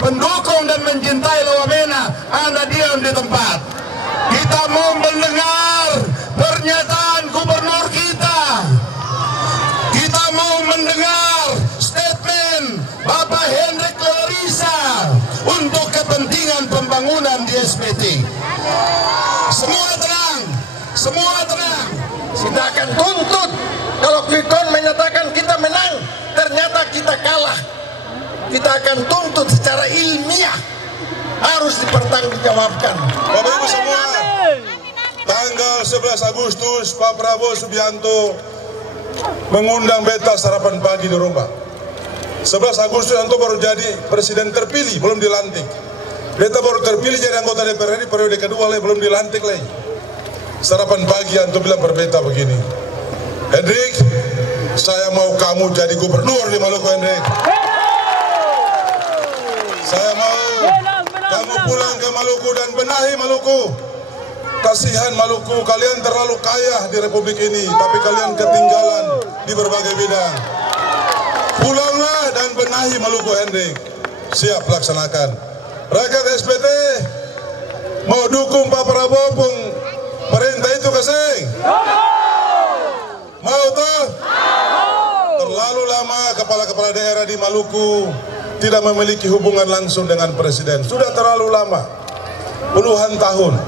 pendukung dan mencintai Wamena, Anda diam di tempat. Kita mau mendengar pernyataan gubernur kita. Kita mau mendengar statement Bapak Hendrik Clarissa untuk kepentingan pembangunan di SPT. Semua tenang, semua tenang. Kita akan tuntut kalau Quickon menyatakan kita menang, ternyata kita kalah. Kita akan tuntut secara ilmiah, harus dipertanggungjawabkan. Bapak Ibu semua, tanggal 11 Agustus Pak Prabowo Subianto mengundang beta sarapan pagi di rumah. 11 Agustus Anto baru jadi presiden terpilih, belum dilantik. Beta baru terpilih jadi anggota DPR RI periode kedua, belum dilantik lagi. Sarapan pagi Anto bilang berbeta begini, Hendrik, saya mau kamu jadi gubernur di Maluku, Hendrik. Saya mau kamu pulang ke Maluku dan benahi Maluku. Kasihan Maluku, kalian terlalu kaya di Republik ini, tapi kalian ketinggalan di berbagai bidang. Pulanglah dan benahi Maluku, Hendrik. Siap, laksanakan. Rakyat SPT mau dukung Pak Prabowo pun perintah itu keseng. Mau toh? Terlalu lama kepala-kepala daerah di Maluku tidak memiliki hubungan langsung dengan presiden. Sudah terlalu lama, puluhan tahun.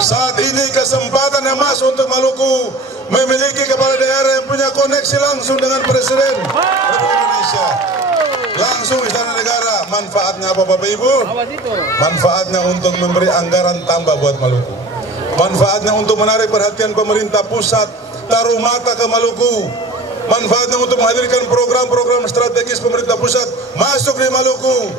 Saat ini kesempatan yang masuk untuk Maluku memiliki kepala daerah yang punya koneksi langsung dengan presiden Republik Indonesia. Langsung istana negara. Manfaatnya apa Bapak Ibu? Manfaatnya untuk memberi anggaran tambah buat Maluku. Manfaatnya untuk menarik perhatian pemerintah pusat, taruh mata ke Maluku. Manfaatnya untuk menghadirkan program-program strategis pemerintah pusat masuk di Maluku.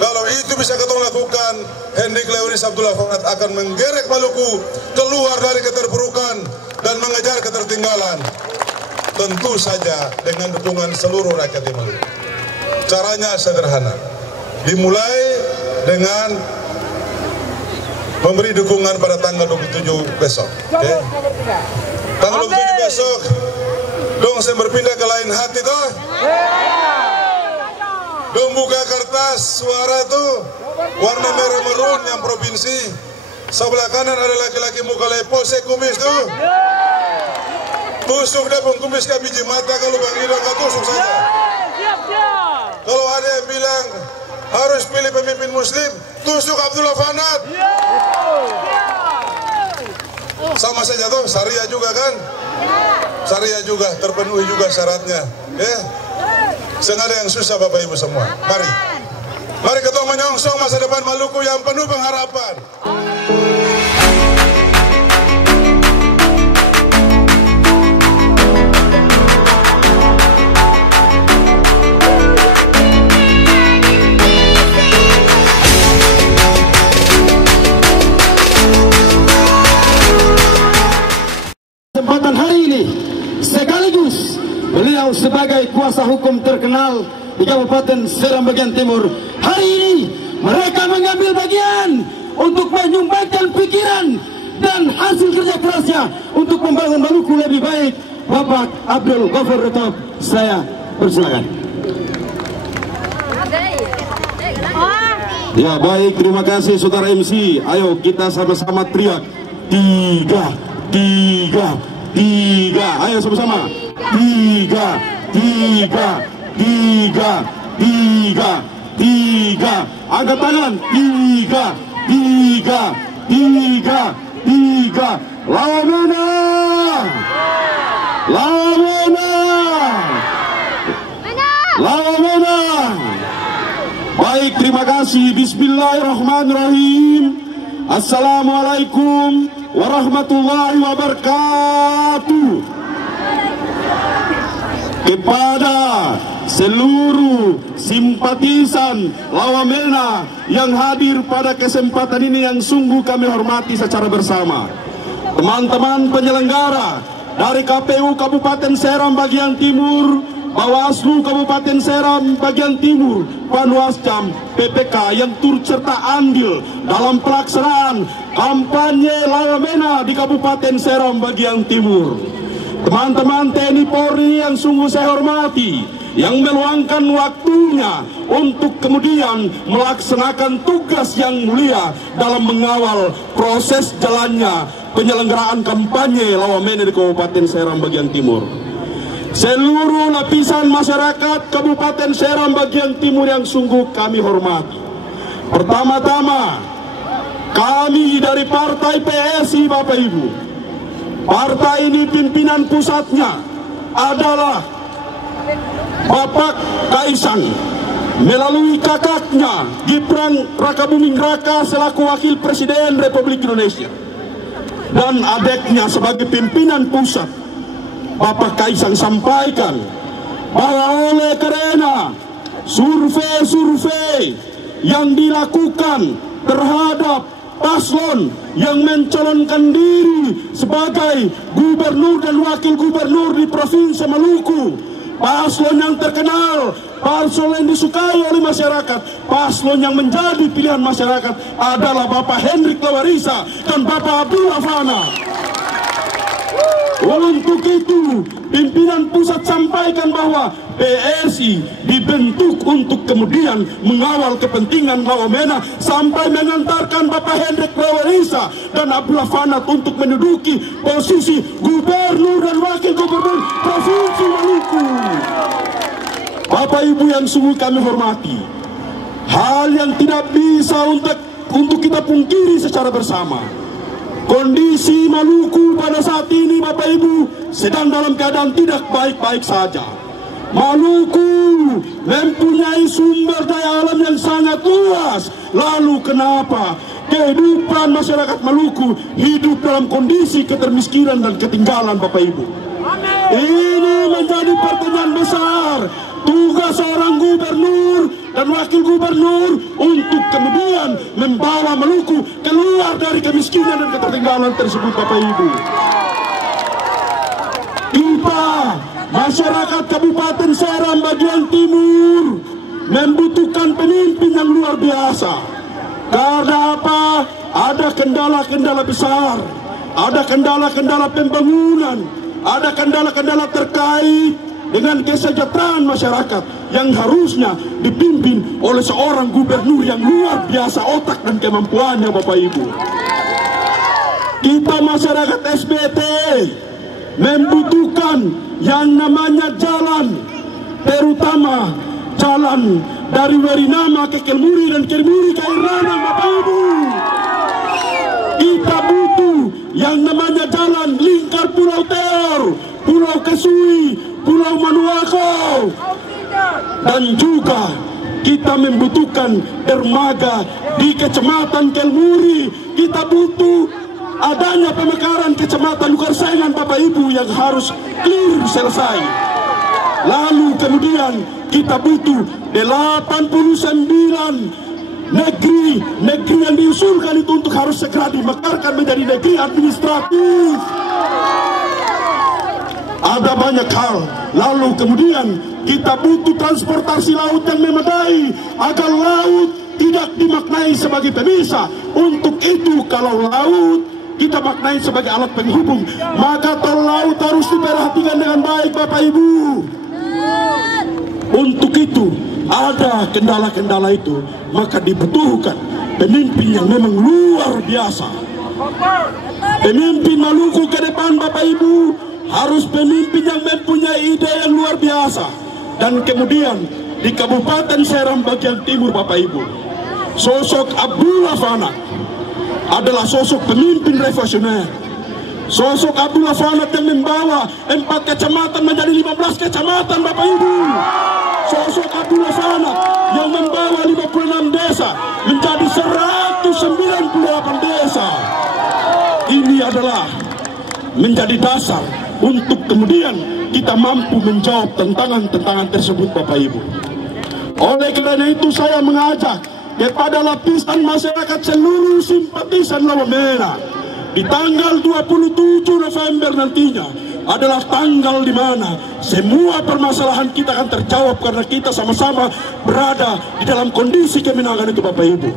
Kalau itu bisa kita lakukan, Hendrik Leonis Abdullah Fanat akan menggerek Maluku keluar dari keterpurukan dan mengejar ketertinggalan. Tentu saja dengan dukungan seluruh rakyat di Maluku. Caranya sederhana, dimulai dengan memberi dukungan pada tanggal 27 besok. Okay? Tanggal 27 besok, dong saya berpindah ke lain hati toh. Dong buka kertas suara tuh warna merah merun yang provinsi. Sebelah kanan ada laki-laki muka lepo, saya kumis tuh. Tusuk deh pengkumis ke biji mata, kalau Bang Ridho nggak tusuk saja. Kalau ada yang bilang harus pilih pemimpin muslim, tusuk Abdullah Fanat. Sama saja tuh, syariah juga kan? Syariah juga, terpenuhi juga syaratnya. Senang ada yang susah Bapak Ibu semua. Mari kita menyongsong masa depan Maluku yang penuh pengharapan. Kesempatan hari ini sekaligus beliau sebagai kuasa hukum terkenal di Kabupaten Seram bagian timur. Hari ini mereka mengambil bagian untuk menyumbangkan pikiran dan hasil kerja kerasnya untuk membangun Maluku lebih baik. Bapak Abdul Ghaffar Retop, saya persilakan. Ya baik, terima kasih saudara MC. Ayo kita sama-sama teriak 3, 3, 3. Ayo sama-sama 3, 3, 3, 3, 3. Angkat tangan 3, 3, 3, 3. Wamena, Wamena, Wamena. Baik, terima kasih. Bismillahirrahmanirrahim. Assalamualaikum warahmatullahi wabarakatuh. Kepada seluruh simpatisan Wamena yang hadir pada kesempatan ini yang sungguh kami hormati secara bersama, teman-teman penyelenggara dari KPU Kabupaten Seram bagian Timur, Bawaslu Kabupaten Seram bagian Timur, Panwascam, PPK yang turut serta andil dalam pelaksanaan kampanye Wamena di Kabupaten Seram bagian Timur. Teman-teman TNI Polri yang sungguh saya hormati, yang meluangkan waktunya untuk kemudian melaksanakan tugas yang mulia dalam mengawal proses jalannya penyelenggaraan kampanye Lawamena di Kabupaten Seram bagian timur. Seluruh lapisan masyarakat Kabupaten Seram bagian timur yang sungguh kami hormati. Pertama-tama, kami dari Partai PSI Bapak Ibu. Partai ini pimpinan pusatnya adalah Bapak Kaisang melalui kakaknya Gibran Rakabuming Raka selaku Wakil Presiden Republik Indonesia dan adiknya sebagai pimpinan pusat. Bapak Kaisang sampaikan bahwa oleh karena survei-survei yang dilakukan terhadap paslon yang mencalonkan diri sebagai gubernur dan wakil gubernur di Provinsi Maluku, paslon yang terkenal, paslon yang disukai oleh masyarakat, paslon yang menjadi pilihan masyarakat adalah Bapak Hendrik Lawarisa dan Bapak Abdullah Fana. Untuk itu, pimpinan pusat sampaikan bahwa PSI dibentuk untuk kemudian mengawal kepentingan Lawamena sampai mengantarkan Bapak Hendrik Lawarisa dan Abdullah Fanat untuk menduduki posisi gubernur dan wakil gubernur Provinsi Maluku. Bapak Ibu yang sungguh kami hormati, hal yang tidak bisa untuk kita pungkiri secara bersama. Kondisi Maluku pada saat ini Bapak Ibu sedang dalam keadaan tidak baik-baik saja. Maluku mempunyai sumber daya alam yang sangat luas. Lalu kenapa kehidupan masyarakat Maluku hidup dalam kondisi ketermiskinan dan ketinggalan Bapak Ibu? Ini menjadi pertanyaan besar. Tugas seorang gubernur dan wakil gubernur untuk kemudian membawa Maluku keluar dari kemiskinan dan ketertinggalan tersebut Bapak Ibu. Masyarakat Kabupaten Seram bagian timur membutuhkan pemimpin yang luar biasa. Karena apa? Ada kendala-kendala besar, ada kendala-kendala pembangunan, ada kendala-kendala terkait dengan kesejahteraan masyarakat yang harusnya dipimpin oleh seorang gubernur yang luar biasa otak dan kemampuannya Bapak Ibu. Kita masyarakat SBT membutuhkan yang namanya jalan, terutama jalan dari Warinama ke Kelmuri dan Kelmuri ke Air Lanang Bapak Ibu. Kita butuh yang namanya jalan lingkar Pulau Teor, Pulau Kesui, Pulau Manuako, dan juga kita membutuhkan dermaga di Kecamatan Kelmuri. Kita butuh adanya pemekaran Kecamatan Lukarsaingan Bapak Ibu yang harus clear selesai. Lalu kemudian kita butuh 89 negeri yang diusulkan itu untuk harus segera dimekarkan menjadi negeri administratif. Ada banyak hal. Lalu kemudian kita butuh transportasi laut yang memadai agar laut tidak dimaknai sebagai pemisah. Untuk itu kalau laut kita maknai sebagai alat penghubung, maka tol laut harus diperhatikan dengan baik Bapak Ibu. Untuk itu ada kendala-kendala itu, maka dibutuhkan pemimpin yang memang luar biasa. Pemimpin Maluku ke depan Bapak Ibu harus pemimpin yang mempunyai ide yang luar biasa. Dan kemudian di Kabupaten Seram bagian timur Bapak Ibu, sosok Abdullah Fanat adalah sosok pemimpin revolusioner. Sosok Abdullah Fanat yang membawa 4 kecamatan menjadi 15 kecamatan Bapak Ibu. Sosok Abdullah Fanat yang membawa 56 desa menjadi 198 desa. Ini adalah menjadi dasar untuk kemudian kita mampu menjawab tantangan-tantangan tersebut Bapak Ibu. Oleh karena itu saya mengajak kepada lapisan masyarakat seluruh simpatisan Lawamena, di tanggal 27 November nantinya adalah tanggal di mana semua permasalahan kita akan terjawab karena kita sama-sama berada di dalam kondisi kemenangan itu Bapak Ibu.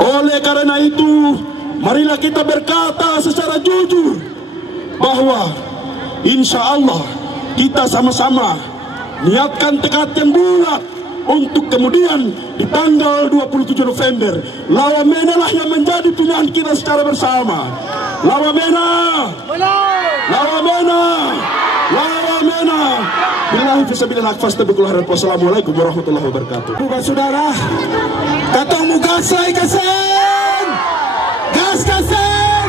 Oleh karena itu, marilah kita berkata secara jujur bahwa insya Allah kita sama-sama niatkan tekad yang bulat untuk kemudian di tanggal 27 November Lawamena lah yang menjadi pilihan kita secara bersama. Lawamena, Lawamena, Lawamena. Billahi fisabilillah fastabikul khairat. Wassalamualaikum warahmatullahi wabarakatuh. Bapak saudara, katong muka sai kaseng, gas kaseng,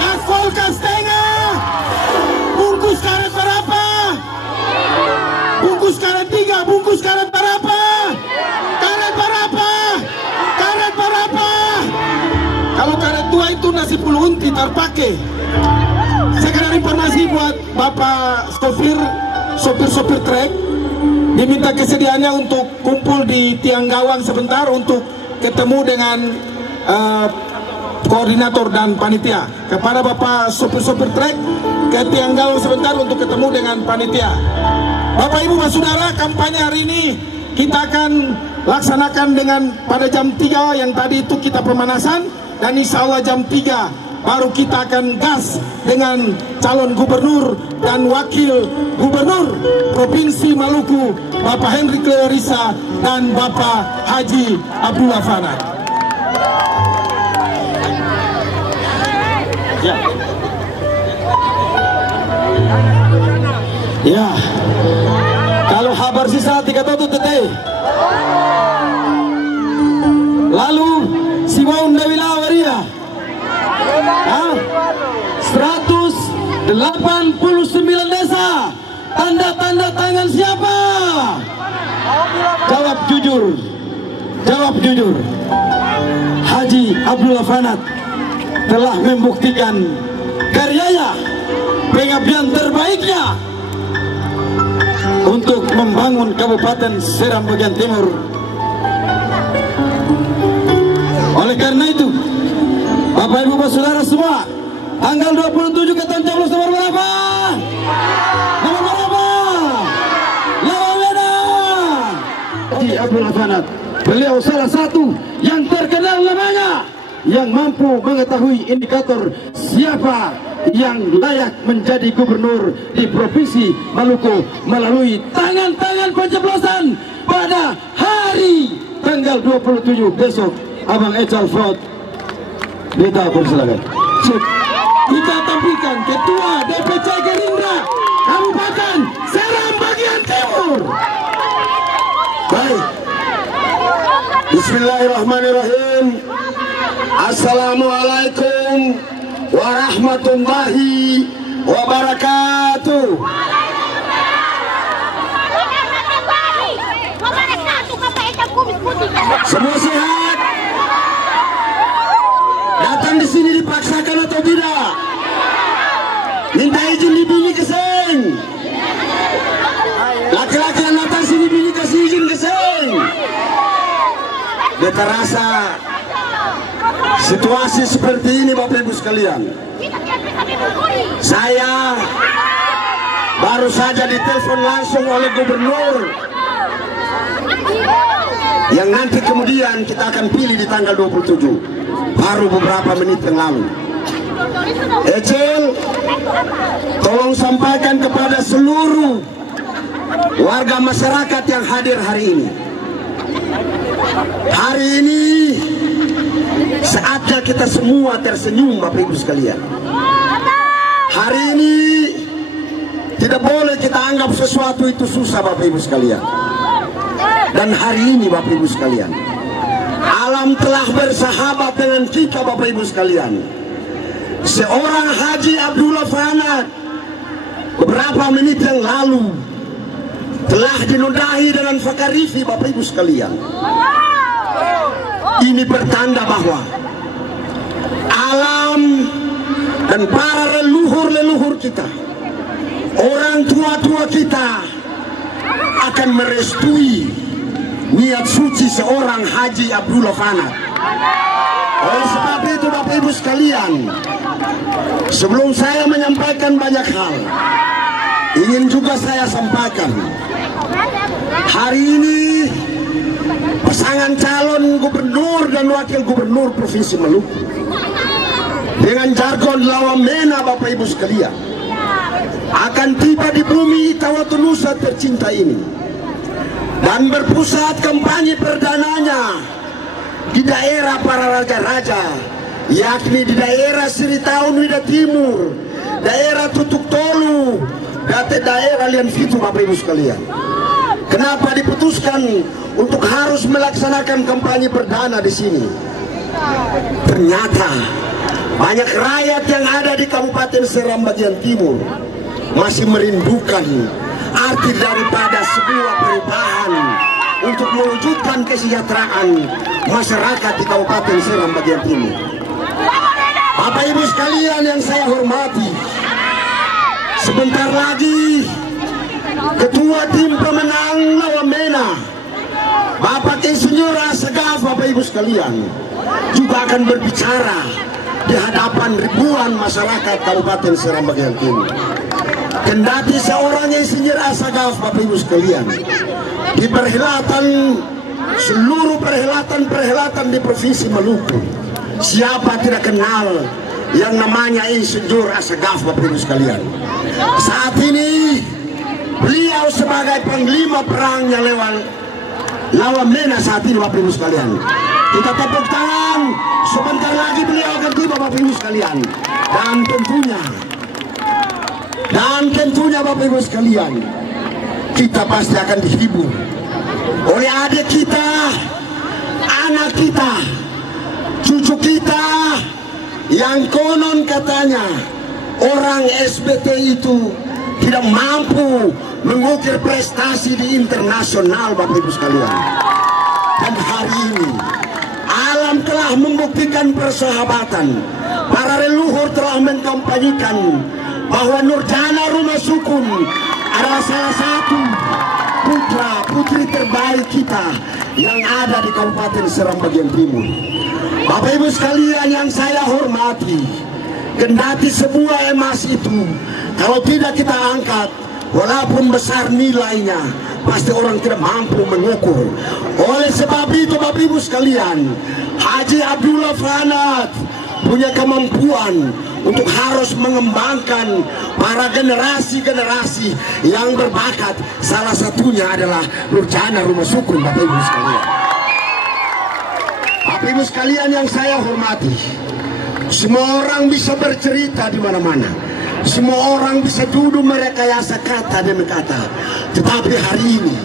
gaspol setengah, bungkus karet berapa? Bungkus karet 3, bungkus karet berapa? Karet berapa? Karet berapa? Kalau karet 2 itu nasi puluh unti terpakai. Sekedar informasi buat Bapak sopir trek, diminta kesediaannya untuk kumpul di tiang gawang sebentar untuk ketemu dengan koordinator dan panitia. Kepada Bapak sopir trek, ke tiang gawang sebentar untuk ketemu dengan panitia. Bapak Ibu Saudara, kampanye hari ini kita akan laksanakan dengan pada jam 3 yang tadi itu kita pemanasan, dan insya Allah jam 3 baru kita akan gas dengan calon gubernur dan wakil gubernur Provinsi Maluku, Bapak Henry Kleorisa dan Bapak Haji Abdullah Fanat. Ya, kalau kabar sisa 3 tahun teteh. Lalu si Waun Dawila Waria 189 desa, tanda tangan siapa? Jawab jujur, jawab jujur. Haji Abdullah Fanat telah membuktikan karyanya, pengabdian terbaiknya untuk membangun Kabupaten Seram bagian Timur. Oleh karena itu, Bapak Ibu Saudara semua, tanggal 27 kita coblos nomor berapa? Nomor berapa? Lawamena. Haji Abdullah Fanat, beliau salah satu yang terkenal namanya, yang mampu mengetahui indikator siapa yang layak menjadi gubernur di Provinsi Maluku melalui tangan-tangan pencoblosan pada hari tanggal 27 besok. Abang Echal Fraud, kita persilakan. Kita tampilkan Ketua DPC Gerindra Kabupaten Seram bagian Timur. Baik. Bismillahirrahmanirrahim. Assalamualaikum warahmatullahi wabarakatuh. Semua sehat? Datang di sini dipaksakan atau tidak? Minta izin di bini keseng. Laki-laki yang datang sini bini kasih izin keseng. Dia terasa situasi seperti ini, Bapak Ibu sekalian. Saya baru saja ditelepon langsung oleh gubernur yang nanti kemudian kita akan pilih di tanggal 27, baru beberapa menit yang lalu. Ecel, tolong sampaikan kepada seluruh warga masyarakat yang hadir hari ini. Hari ini saatnya kita semua tersenyum, Bapak Ibu sekalian. Hari ini tidak boleh kita anggap sesuatu itu susah, Bapak Ibu sekalian. Dan hari ini, Bapak Ibu sekalian, alam telah bersahabat dengan kita, Bapak Ibu sekalian. Seorang Haji Abdullah Fanat beberapa menit yang lalu telah dinodai dengan fakarifi, Bapak Ibu sekalian. Ini bertanda bahwa alam dan para leluhur-leluhur kita, orang tua-tua kita akan merestui niat suci seorang Haji Abdullah Fanat. Oleh sebab itu, Bapak Ibu sekalian, sebelum saya menyampaikan banyak hal, ingin juga saya sampaikan, hari ini pasangan calon gubernur dan wakil gubernur Provinsi Maluku dengan jargon Lawamena, Bapak Ibu sekalian, akan tiba di bumi Tawatu Nusa tercinta ini, dan berpusat kampanye perdananya di daerah para raja-raja, yakni di daerah Siritaun Wida Timur, daerah Tutuk Tolu, dan daerah Lian Fitu. Bapak Ibu sekalian, kenapa diputuskan untuk harus melaksanakan kampanye perdana di sini? Ternyata banyak rakyat yang ada di Kabupaten Seram bagian timur masih merindukan arti daripada sebuah perubahan untuk mewujudkan kesejahteraan masyarakat di Kabupaten Seram bagian timur. Bapak Ibu sekalian yang saya hormati, sebentar lagi Ketua Tim Pemenang Lawamena, Bapak Insinyur Asagaf, Bapak Ibu sekalian, juga akan berbicara di hadapan ribuan masyarakat Kabupaten Seram bagian timur. Kendati seorang Insinyur Asagaf, Bapak Ibu sekalian, di seluruh perhelatan di Provinsi Maluku, siapa tidak kenal yang namanya Insinyur Asagaf, Bapak Ibu sekalian. Saat ini beliau sebagai panglima perangnya lewat Lawamena saat ini, Bapak Ibu sekalian. Kita tepuk tangan, sebentar lagi beliau akan tiba, Bapak Ibu sekalian. Dan tentunya Bapak Ibu sekalian, kita pasti akan dihibur oleh adik kita, anak kita, cucu kita, yang konon katanya orang SBT itu tidak mampu mengukir prestasi di internasional, Bapak Ibu sekalian. Dan hari ini alam telah membuktikan persahabatan. Para leluhur telah mengkampanyekan bahwa Nurjana Rumah Sukun adalah salah satu putra putri terbaik kita yang ada di Kabupaten Seram bagian timur. Bapak Ibu sekalian yang saya hormati, kendati sebuah emas itu kalau tidak kita angkat, walaupun besar nilainya, pasti orang tidak mampu mengukur. Oleh sebab itu Bapak Ibu sekalian, Haji Abdullah Fanat punya kemampuan untuk harus mengembangkan para generasi-generasi yang berbakat. Salah satunya adalah Nurjana Rumah Sukun, Bapak Ibu sekalian. Bapak Ibu sekalian yang saya hormati, semua orang bisa bercerita di mana-mana. Semua orang bisa duduk merekayasa kata demi kata. Tetapi hari ini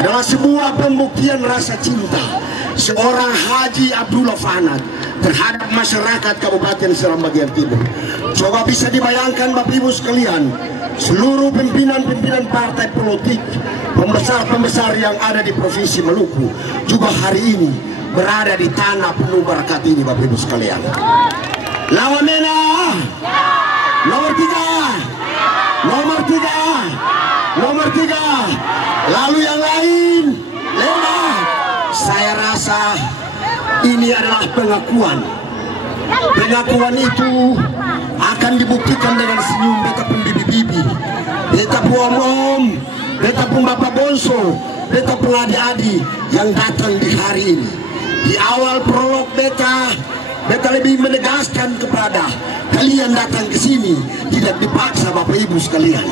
adalah sebuah pembuktian rasa cinta seorang Haji Abdullah Fanat terhadap masyarakat Kabupaten Seram bagian timur. Coba bisa dibayangkan Bapak Ibu sekalian, seluruh pimpinan-pimpinan partai politik, pembesar-pembesar yang ada di Provinsi Maluku juga hari ini berada di tanah penuh berkat ini, Bapak Ibu sekalian. Lawamena nomor 3, lalu yang lain lema. Saya rasa ini adalah pengakuan. Pengakuan itu akan dibuktikan dengan senyum beta pun bibi-bibi, beta pun om-om, beta pun bapak bonso, beta pun adik-adik yang datang di hari ini. Di awal prolog beta lebih menegaskan kepada kalian datang ke sini tidak dipaksa, Bapak Ibu sekalian.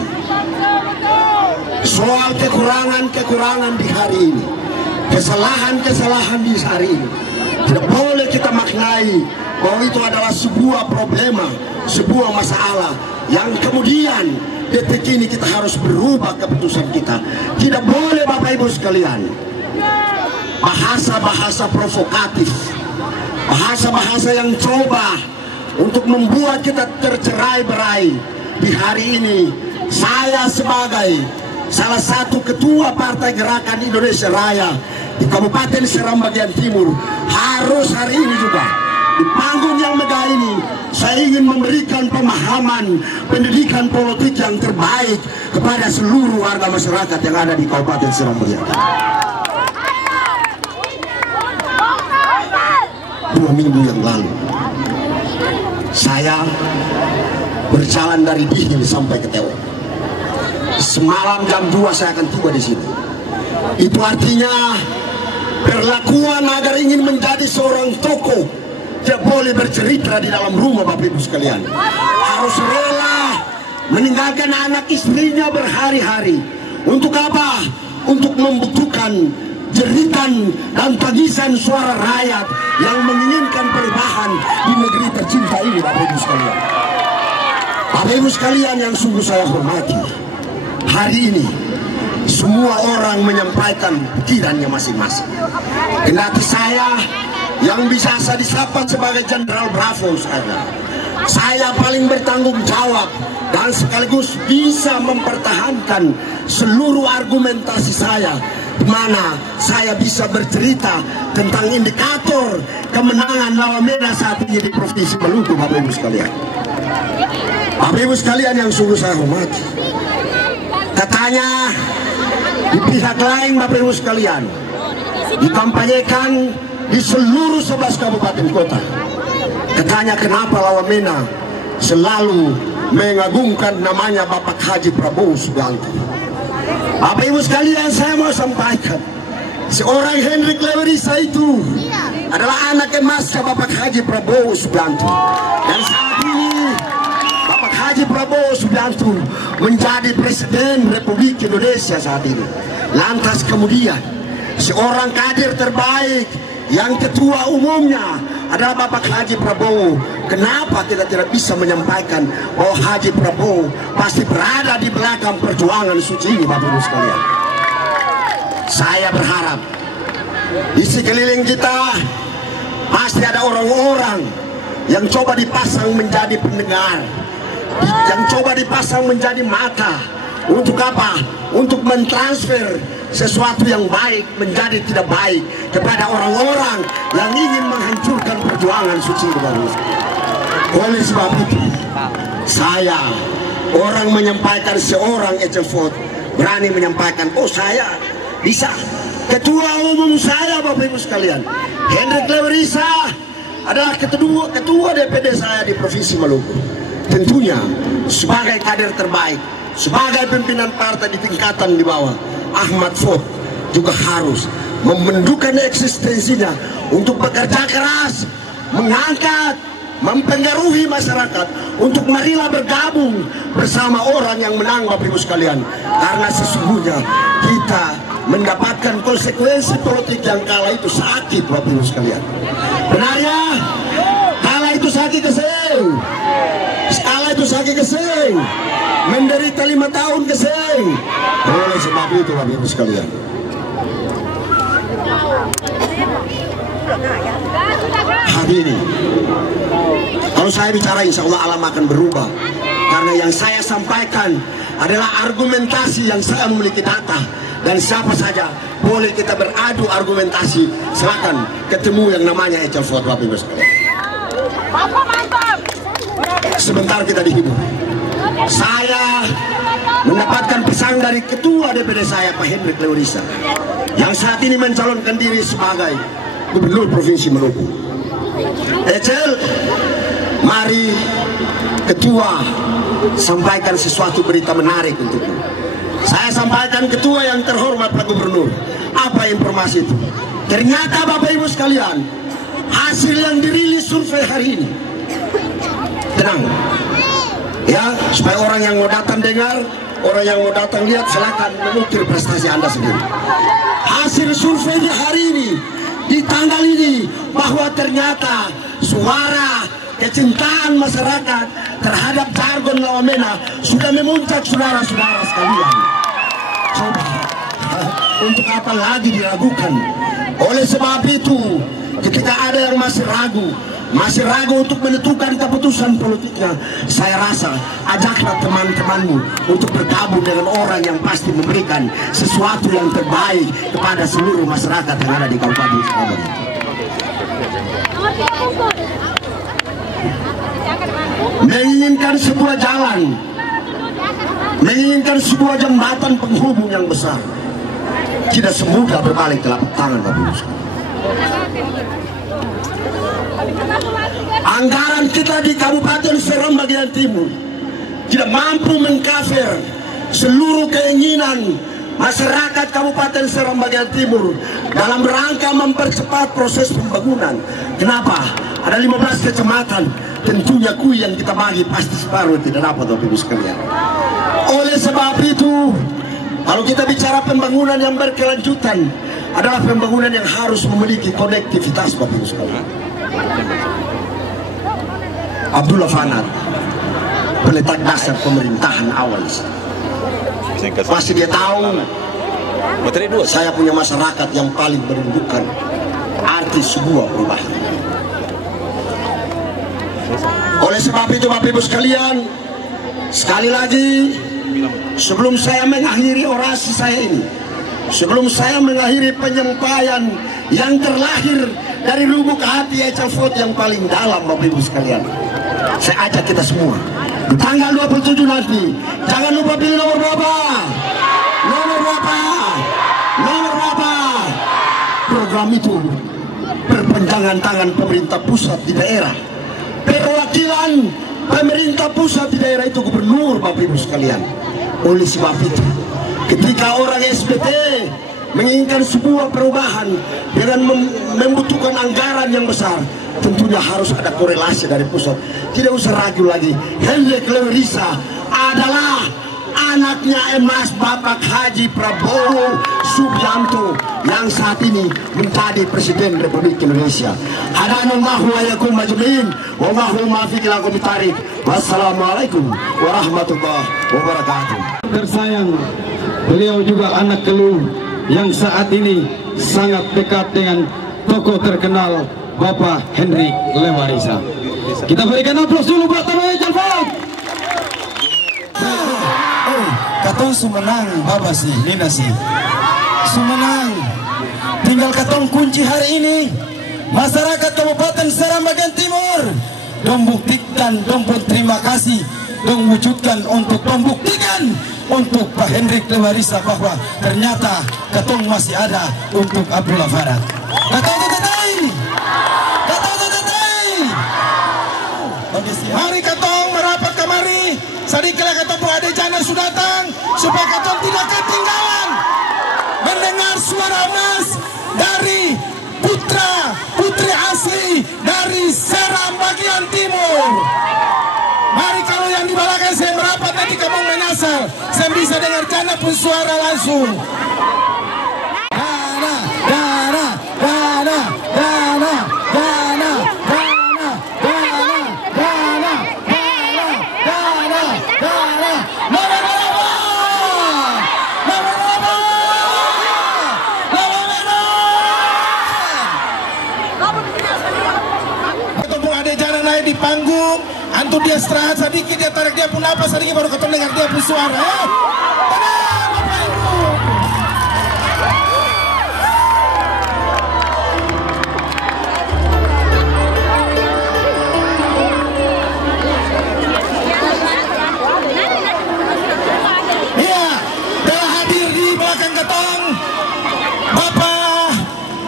Soal kekurangan di hari ini, kesalahan di hari ini, tidak boleh kita maknai bahwa itu adalah sebuah problema, sebuah masalah yang kemudian detik ini kita harus berubah keputusan kita. Tidak boleh Bapak Ibu sekalian, bahasa-bahasa provokatif, bahasa-bahasa yang coba untuk membuat kita tercerai-berai di hari ini. Saya sebagai salah satu ketua Partai Gerakan Indonesia Raya di Kabupaten Seram bagian timur harus hari ini juga di panggung yang megah ini saya ingin memberikan pemahaman pendidikan politik yang terbaik kepada seluruh warga masyarakat yang ada di Kabupaten Seram bagian timur. 2 minggu yang lalu saya berjalan dari Dihil sampai ke Tewon. Semalam jam 2 saya akan tiba di sini. Itu artinya perlakuan agar ingin menjadi seorang tokoh tidak boleh bercerita di dalam rumah, Bapak Ibu sekalian. Harus rela meninggalkan anak istrinya berhari-hari. Untuk apa? Untuk membutuhkan jeritan dan tangisan suara rakyat yang menginginkan perubahan di negeri tercinta ini, Bapak Ibu sekalian. Bapak Ibu sekalian yang sungguh saya hormati, hari ini semua orang menyampaikan pikirannya masing-masing. Kendati saya yang bisa saya disapa sebagai Jenderal Bravo saya paling bertanggung jawab dan sekaligus bisa mempertahankan seluruh argumentasi saya, di mana saya bisa bercerita tentang indikator kemenangan lawan Mena saat ini di Provinsi Maluku, Bapak Ibu sekalian. Bapak Ibu sekalian yang sungguh saya hormati, katanya di pihak lain, Bapak Ibu sekalian, dikampanyekan di seluruh 11 kabupaten kota. Katanya kenapa lawan Mena selalu mengagungkan namanya Bapak Haji Prabowo Subianto. Bapak Ibu sekalian, saya mau sampaikan, seorang Hendrik Lewerisa itu adalah anak emas Bapak Haji Prabowo Subianto. Dan saat ini Bapak Haji Prabowo Subianto menjadi Presiden Republik Indonesia saat ini. Lantas kemudian seorang kader terbaik yang ketua umumnya adalah Bapak Haji Prabowo. Kenapa kita tidak bisa menyampaikan bahwa Haji Prabowo pasti berada di belakang perjuangan suci ini, Bapak Ibu sekalian? Saya berharap di sekeliling kita pasti ada orang-orang yang coba dipasang menjadi pendengar, yang coba dipasang menjadi mata. Untuk apa? Untuk mentransfer sesuatu yang baik menjadi tidak baik kepada orang-orang yang ingin menghancurkan perjuangan suci baru. Oleh sebab itu, saya orang menyampaikan seorang Ecevot berani menyampaikan, oh saya bisa. Ketua umum saya, Bapak Ibu sekalian, Hendrik Lewerisa adalah ketua DPD saya di Provinsi Maluku. Tentunya sebagai kader terbaik, sebagai pimpinan partai di tingkatan di bawah, Ahmad Fot juga harus memendukan eksistensinya untuk bekerja keras, mengangkat, mempengaruhi masyarakat untuk marilah bergabung bersama orang yang menang, Bapak Ibu sekalian. Karena sesungguhnya kita mendapatkan konsekuensi politik yang kalah itu sakit, Bapak Ibu sekalian. Benar ya? Kalah itu sakit keseng. Kalah itu sakit keseng. Menderita 5 tahun keseng. Oleh sebab itu, Bapak Ibu sekalian, hari ini kalau saya bicara, insya Allah alam akan berubah. Karena yang saya sampaikan adalah argumentasi yang saya memiliki data. Dan siapa saja boleh kita beradu argumentasi. Silakan ketemu yang namanya Ecevot, Bapak Ibu sekalian. Sebentar kita dihibur. Saya mendapatkan pesan dari ketua DPD saya, Pak Hendrik Lewerisa, yang saat ini mencalonkan diri sebagai Gubernur Provinsi Maluku. Ecel, mari ketua sampaikan sesuatu berita menarik untukmu. Saya sampaikan ketua yang terhormat Pak Gubernur. Apa informasi itu? Ternyata Bapak Ibu sekalian, hasil yang dirilis survei hari ini, tenang ya, supaya orang yang mau datang dengar, orang yang mau datang lihat, silakan mengukir prestasi Anda sendiri. Hasil survei di hari ini, di tanggal ini, bahwa ternyata suara kecintaan masyarakat terhadap jargon lawan Mena sudah memuncak, saudara-saudara sekalian. Coba untuk apa lagi diragukan? Oleh sebab itu, ketika ada yang masih ragu untuk menentukan keputusan politiknya, saya rasa ajaklah teman-temanmu untuk bergabung dengan orang yang pasti memberikan sesuatu yang terbaik kepada seluruh masyarakat yang ada di Kabupaten Sukabumi. Menginginkan sebuah jalan, menginginkan sebuah jembatan penghubung yang besar, tidak semudah berbalik telapak tangan, Bapak Ibu. Anggaran kita di Kabupaten Seram bagian timur tidak mampu mengcover seluruh keinginan masyarakat Kabupaten Seram bagian timur dalam rangka mempercepat proses pembangunan. Kenapa? ada 15 kecamatan, tentunya kui yang kita bagi pasti separuh tidak dapat, Bapak Ibu sekalian. Oleh sebab itu, kalau kita bicara pembangunan yang berkelanjutan, adalah pembangunan yang harus memiliki konektivitas, Bapak Ibu sekalian. Abdullah Fanat, peletak dasar pemerintahan awal, pasti dia tahu saya punya masyarakat yang paling merindukan arti sebuah perubahan. Oleh sebab itu, Bapak Ibu sekalian, sekali lagi, sebelum saya mengakhiri orasi saya ini, sebelum saya mengakhiri penyampaian yang terlahir dari lubuk hati Ecafot yang paling dalam, Bapak Ibu sekalian, saya ajak kita semua di tanggal 27 nanti, jangan lupa pilih nomor berapa? Nomor berapa? Nomor berapa? Program itu perpanjangan tangan pemerintah pusat di daerah. Perwakilan pemerintah pusat di daerah itu gubernur, Bapak Ibu sekalian. Oleh sebab itu, ketika orang SBT menginginkan sebuah perubahan dengan membutuhkan anggaran yang besar, tentunya harus ada korelasi dari pusat. Tidak usah ragu lagi, Hendrik Lewerisa adalah anaknya emas Bapak Haji Prabowo Subianto yang saat ini menjadi Presiden Republik Indonesia. Hadanallahu wa iyyakum ajmain. Wallahu muwaffiq ila aqwamit thariq. Wassalamualaikum warahmatullahi wabarakatuh. Tersayang, beliau juga anak keluh yang saat ini sangat dekat dengan tokoh terkenal Bapak Hendrik Lewerisa. Kita berikan aplaus dulu buat Tanah Jalfat. Katong sumenang, Bapak sih, Nina sih sumenang. Tinggal katong kunci hari ini, masyarakat Kabupaten Seram bagian timur dong buktikan, dong pun terima kasih, dong wujudkan untuk membuktikan untuk Pak Hendrik Lewerisa bahwa ternyata katong masih ada untuk Abdullah Farad. Katong tetetai, katong tetetai. Mari katong merapat kemari. Sadikala katong berada jana sudah datang supaya katong tidak ketinggalan mendengar suara emas dari putra putri asli dari Seram bagian timur. Mari kalau yang di belakang saya merapat nanti kamu menyasar, saya bisa dengar jana pun suara langsung. Dana, dana, dana, dana, dana, dana, dana, dana, dana, dana, dana. Nomor berapa? Nomor berapa? Nomor berapa? Ketemu ada jalan naik di panggung. Antum dia istirahat sedikit, dia tarik dia pun apa sedikit baru ketemu dengar dia pun suara. Tenang Bapak Ibu. Iya, telah hadir di belakang ketong Bapak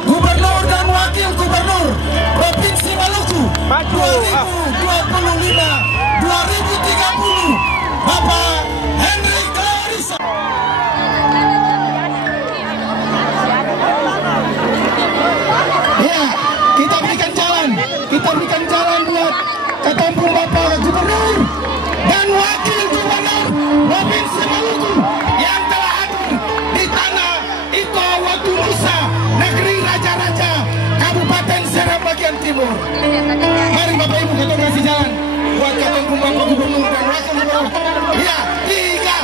Gubernur dan Wakil Gubernur Provinsi Maluku 2025-2030 Bapak Hendrik Lewerisa. Ya, kita berikan jalan buat ketemu Bapak Gubernur dan Wakil Gubernur Provinsi Maluku yang telah hadir di tanah Iko Watu Musa, negeri raja-raja Kabupaten Seram bagian timur. Mari Bapak Ibu kita kasih jalan buat ketemu Bapak Gubernur dan Wakil Gubernur. Ya, tiga.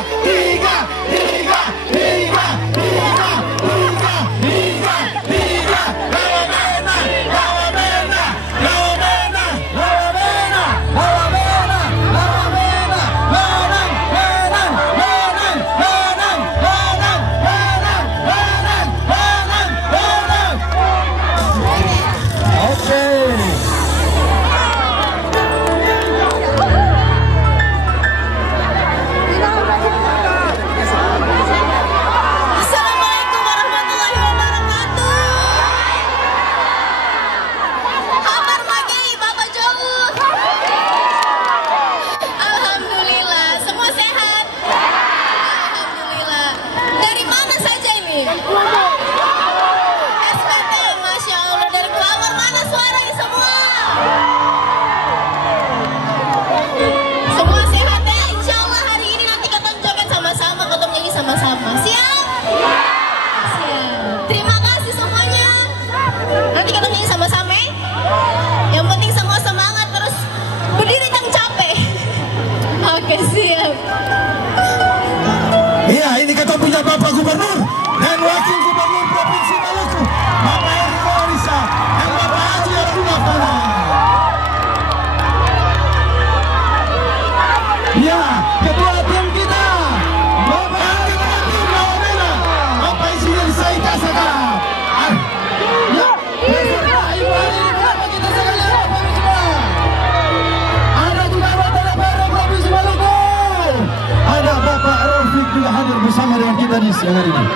pada hari ini.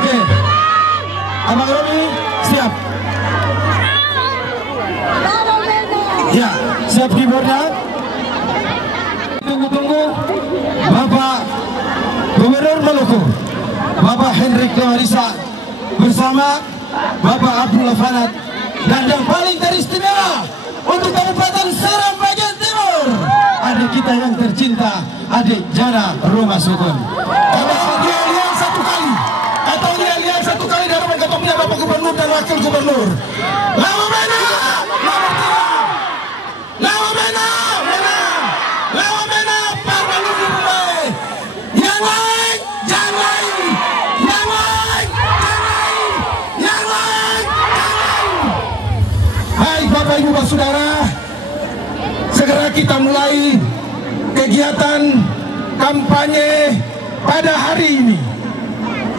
Oke, Abang Romi siap. Ya, siap keyboardnya. Tunggu-tunggu, Bapak Gubernur Maluku, Bapak Hendrik Lewarisa bersama Bapak Abdullah Fanat, dan yang paling teristimewa untuk Kabupaten Seram bagian timur, adik kita yang tercinta, adik Jana Rumah Sukun. Kalau dia lihat satu kali, atau dia lihat satu kali dalam ketopnya Bapak Gubernur dan Wakil Gubernur. Lawa Mena, nomor 3. Lawa Mena, menang. Lawa Mena, Parmalu Dumai. Yang lain, jangan lain. Yang lain, jangan lain. Yang lain, jangan lain. Hai Bapak Ibu Bapak Saudara, segera kita mulai kegiatan kampanye pada hari ini.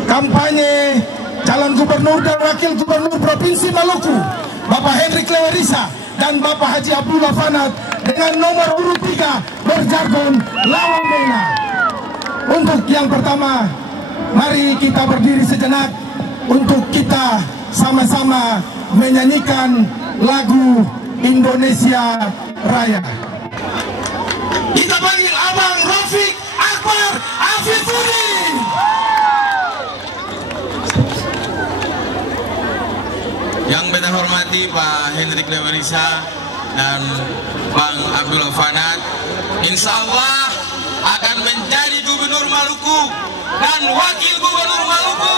Kampanye calon gubernur dan wakil gubernur Provinsi Maluku, Bapak Hendrik Lewarisa dan Bapak Haji Abdullah Fanat, dengan nomor urut 3 berjargon Lawa Mena. Untuk yang pertama, mari kita berdiri sejenak untuk kita sama-sama menyanyikan lagu Indonesia Raya. Kita panggil Abang Rafiq Akbar Afifuddin. Yang beta hormati Pak Hendrik Lewarisa dan Bang Abdullah Fanat, insya Allah akan menjadi Gubernur Maluku dan Wakil Gubernur Maluku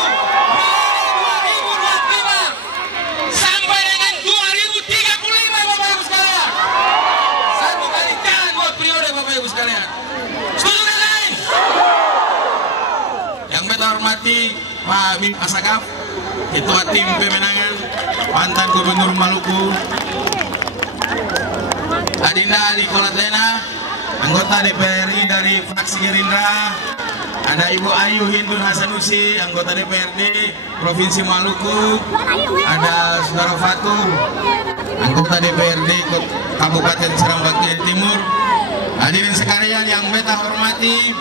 2025 sampai dengan 2035, Bapak Ibu sekalian. Satu kali jalan 2 periode, Bapak Ibu sekalian. Setuju dan lain? Yang beta hormati Pak Bim Asakaf, Ketua Tim Pemenangan, mantan Gubernur Maluku, Adinda Ali Kolatena, anggota DPRI dari fraksi Gerindra, ada Ibu Ayu Hindun Hasanusi, anggota DPRD Provinsi Maluku, ada Saudara Fatur, anggota DPRD Kabupaten Seram bagian timur. Hadirin sekalian yang beta hormati,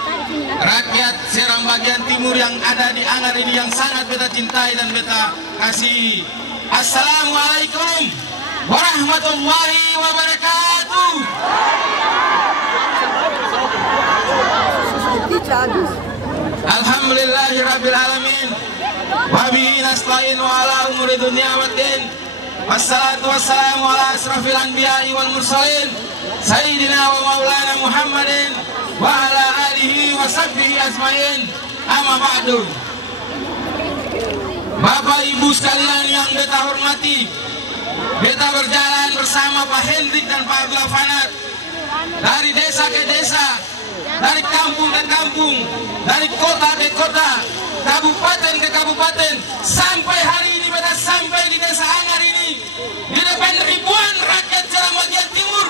rakyat Seram bagian timur yang ada di Angar ini yang sangat beta cintai dan beta kasih. Assalamualaikum warahmatullahi wabarakatuh. Alhamdulillahirabbil alamin. Wa bihi nasta'in wa ala umuri dunya waddin. Wassalatu wassalamu ala asrafil anbiya'i wal mursalin sayyidina wa maulana Muhammadin wa ala alihi wa sahbihi ajmain. Amma ba'du. Bapak Ibu sekalian yang beta hormati, beta berjalan bersama Pak Hendrik dan Pak Abdullah Fanat dari desa ke desa, dari kampung ke kampung, dari kota ke kota, kabupaten ke kabupaten, sampai hari ini beta sampai di desa Angar ini, di depan ribuan rakyat Seram bagian timur.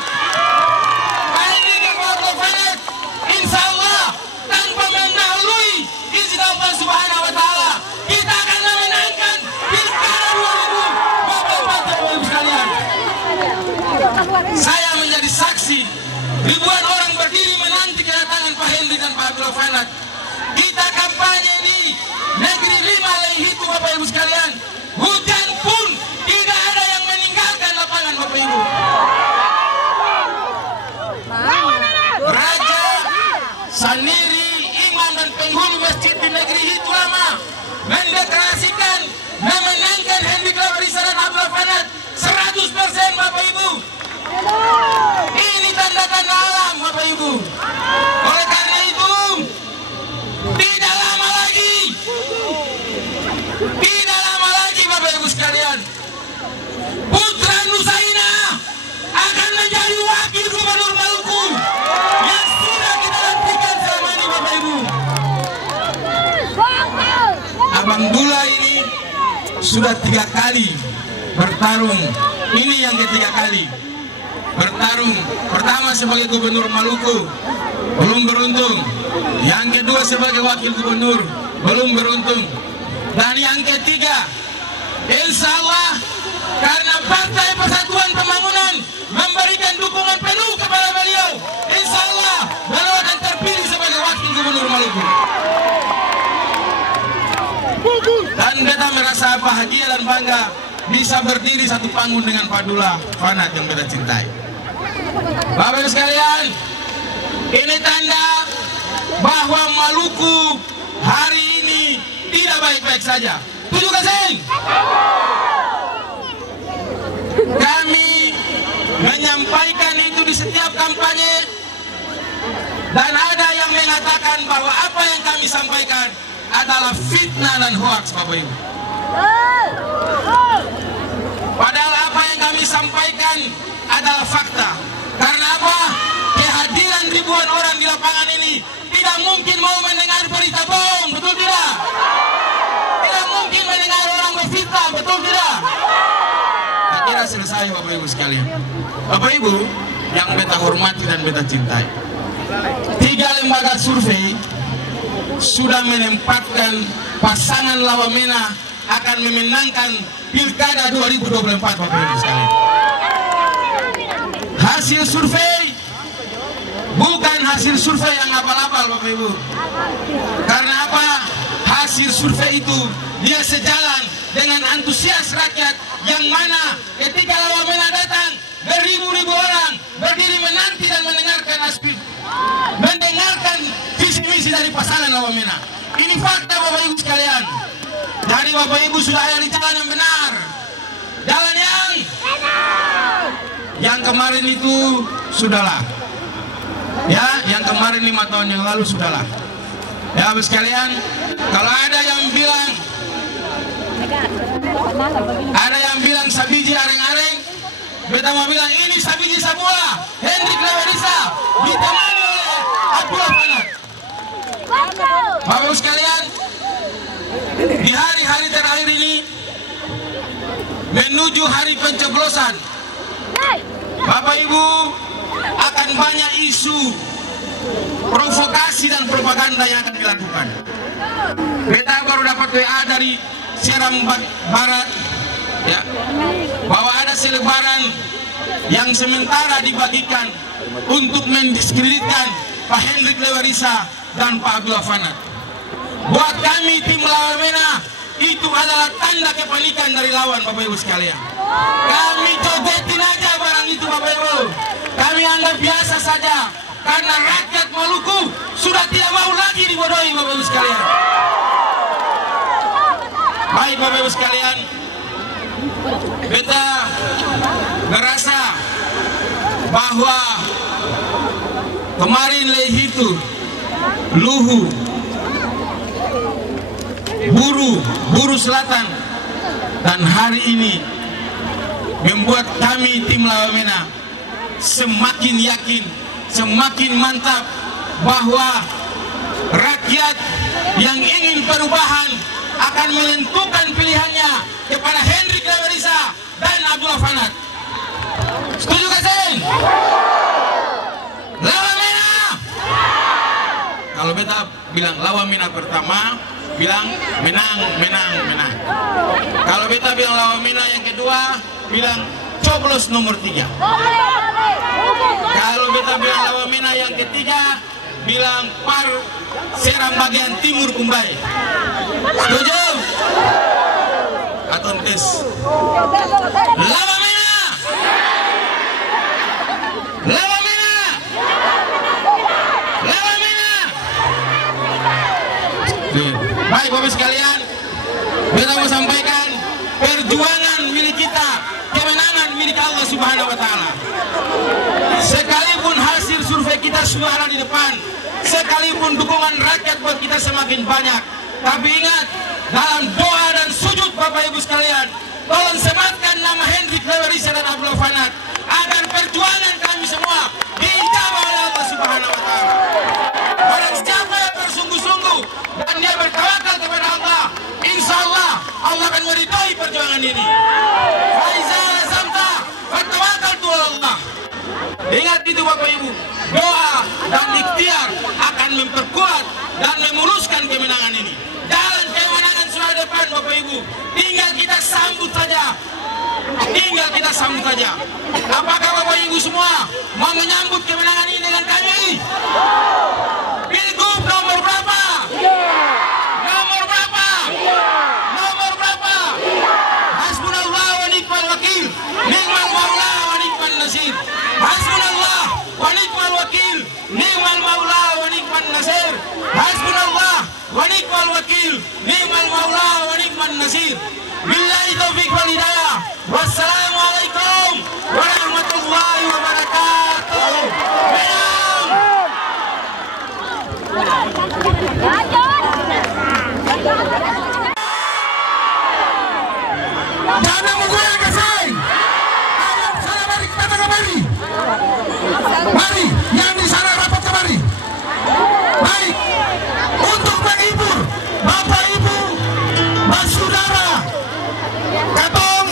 Pak Hendrik dan Pak Abdullah Fanat, insya Allah tanpa mendahului izin Allah Subhanahu Wa Taala, kita akan memenangkan Pilkada 2024, sekalian. Saya menjadi saksi, ribuan orang berdiri menanti kedatangan Pak Hendrik dan Pak Abdullah Fanat. Kita kampanye di negeri 5 Leihitu, Bapak Ibu sekalian. Hujan pun tidak ada yang meninggalkan lapangan, Bapak Ibu. Raja, sandiri, imam dan penghulu masjid di negeri itu lama mendeklarasikan memenangkan Hendrik Lewarisa dan Abdullah Fanat 100%, Bapak Ibu. Ini tanda-tanda alam, Bapak Ibu. Oleh karena itu, tidak lama lagi Bapak Ibu sekalian, putra Nusaina akan menjadi wakil gubernur Maluku yang sudah kita nantikan selama ini, Bapak Ibu. Abang Dula ini sudah 3 kali bertarung, ini yang ketiga kali bertarung. Pertama sebagai gubernur Maluku, belum beruntung. Yang kedua sebagai wakil gubernur, belum beruntung. Dan yang ketiga, insya Allah karena Partai Persatuan Pembangunan memberikan dukungan penuh kepada beliau, Dan beta merasa bahagia dan bangga bisa berdiri satu panggung dengan Padula Fanat yang beta cintai. Bapak Ibu sekalian, ini tanda bahwa Maluku hari ini tidak baik-baik saja. Setuju gak sih? Kami menyampaikan itu di setiap kampanye, dan ada yang mengatakan bahwa apa yang kami sampaikan adalah fitnah dan hoax, Bapak Ibu. Padahal apa yang kami sampaikan adalah fakta. Karena apa? Kehadiran ribuan orang di lapangan ini tidak mungkin mau mendengar berita bohong, betul tidak? Tidak mungkin mendengar orang berfitnah, betul tidak? Tak kira selesai, Bapak Ibu sekalian. Bapak Ibu yang beta hormati dan beta cintai, 3 lembaga survei sudah menempatkan pasangan Lawamena akan memenangkan Pilkada 2024, Bapak Ibu sekalian. Hasil survei bukan hasil survei yang abal-abal, Bapak Ibu. Karena apa? Hasil survei itu dia sejalan dengan antusias rakyat, yang mana ketika Lawamena datang, beribu-ribu orang berdiri menanti dan mendengarkan visi-misi dari pasangan Lawamena. Ini fakta, Bapak Ibu sekalian. Jadi Bapak Ibu sudah ada di jalan yang benar, jalan yang kemarin itu sudahlah. Ya, yang kemarin 5 tahun yang lalu sudahlah. Ya, Bapak sekalian, kalau ada yang bilang sabiji areng-areng, beta mau bilang ini sabiji sabua Hendrik Lewarisa ditemani oleh Abdullah Fanat. Bapak sekalian, di hari-hari terakhir ini menuju hari pencoblosan, Bapak Ibu, akan banyak isu provokasi dan propaganda yang akan dilakukan. Beta baru dapat WA dari Seram Barat, ya, bahwa ada selebaran yang sementara dibagikan untuk mendiskreditkan Pak Hendrik Lewarisa dan Pak Abdullah Fanat. Buat kami tim Lawamena itu adalah tanda kepanikan dari lawan, Bapak Ibu sekalian. Kami jogetin aja barang itu, Bapak Ibu. Kami anggap biasa saja, karena rakyat Maluku sudah tidak mau lagi dibodohi, Bapak Ibu sekalian. Baik, Bapak Ibu sekalian, beta merasa bahwa kemarin Lehitu, Luhu, Buru Selatan, dan hari ini membuat kami tim Lawamena semakin yakin, semakin mantap bahwa rakyat yang ingin perubahan akan menentukan pilihannya kepada Hendrik Lewarisa dan Abdullah Fanat. Setuju gak sih? Lawamena. Kalau beta bilang Lawamena pertama, bilang menang. Kalau beta bilang Lawamena yang kedua, bilang coblos nomor 3. Kalau beta bilang Lawamena yang ketiga, bilang Par Seram bagian timur Kumbai. Setuju? Atau tes? Lawamena. Lawamena. Lawamena. Baik, Bapak sekalian, beta mau sampaikan perjuangan milik kita, kemenangan milik Allah Subhanahu wa Ta'ala. Sekalipun hasil survei kita sudah ada di depan, sekalipun dukungan rakyat buat kita semakin banyak, tapi ingat, dalam doa dan sujud Bapak Ibu sekalian, tolong sematkan nama Hendrik Lewarisa dan Abdullah Fanat agar perjuangan kami semua diijabah oleh Allah Subhanahu wa Ta'ala. Barang siapa yang bersungguh-sungguh dan dia bertawakal kepada Allah, insya Allah Allah akan meridhai perjuangan ini. Faizal Samta bertawakal tu Allah. Ingat itu Bapak Ibu, doa dan ikhtiar akan memperkuat dan memuluskan kemenangan ini. Jalan kemenangan sudah di depan Bapak Ibu, tinggal kita sambut saja. Apakah Bapak Ibu semua mau menyambut kemenangan ini dengan kami? Pilgub nomor berapa? Nomor berapa? maula wa ni'man nasir. Billahi taufiq wal hidayah. Wassalamualaikum warahmatullahi wabarakatuh. Jangan menggoyang kasai. Ayo sana mari kita kembali. Mari yang di sana rapat kembali. Baik, untuk menghibur Bapak Ibu, Mas Saudara, Katong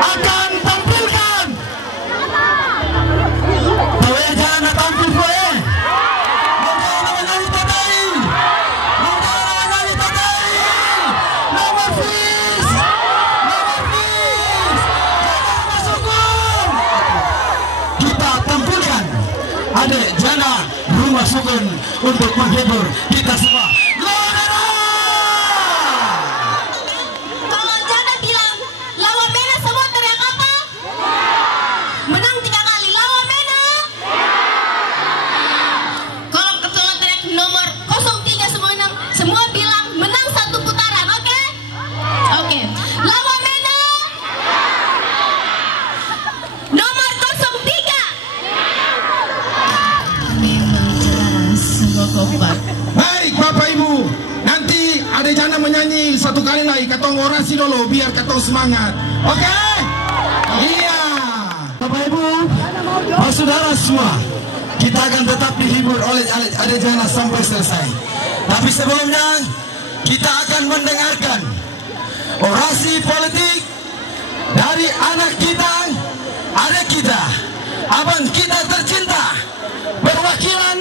akan tampilkan. Boleh jangan tampil boleh. Adik Jana Rumah Sukun untuk menghibur kita semua. Kalau Jana bilang lawan Mena semua teriak apa? Menang 3 kali lawan Mena. Kalau ketua teriak nomor 03 semua bilang menang 1 putaran, oke? Oke. Lawan Mena. Nomor 03. Baik Bapak Ibu, nanti Adik Jana menyanyi 1 kali lagi, katong orasi dulu biar katong semangat. Oke? Iya. Bapak Ibu, saudara semua, kita akan tetap dihibur oleh Adik Jana sampai selesai. Tapi sebelumnya kita akan mendengarkan orasi politik dari anak kita, adik kita, abang kita tercinta, perwakilan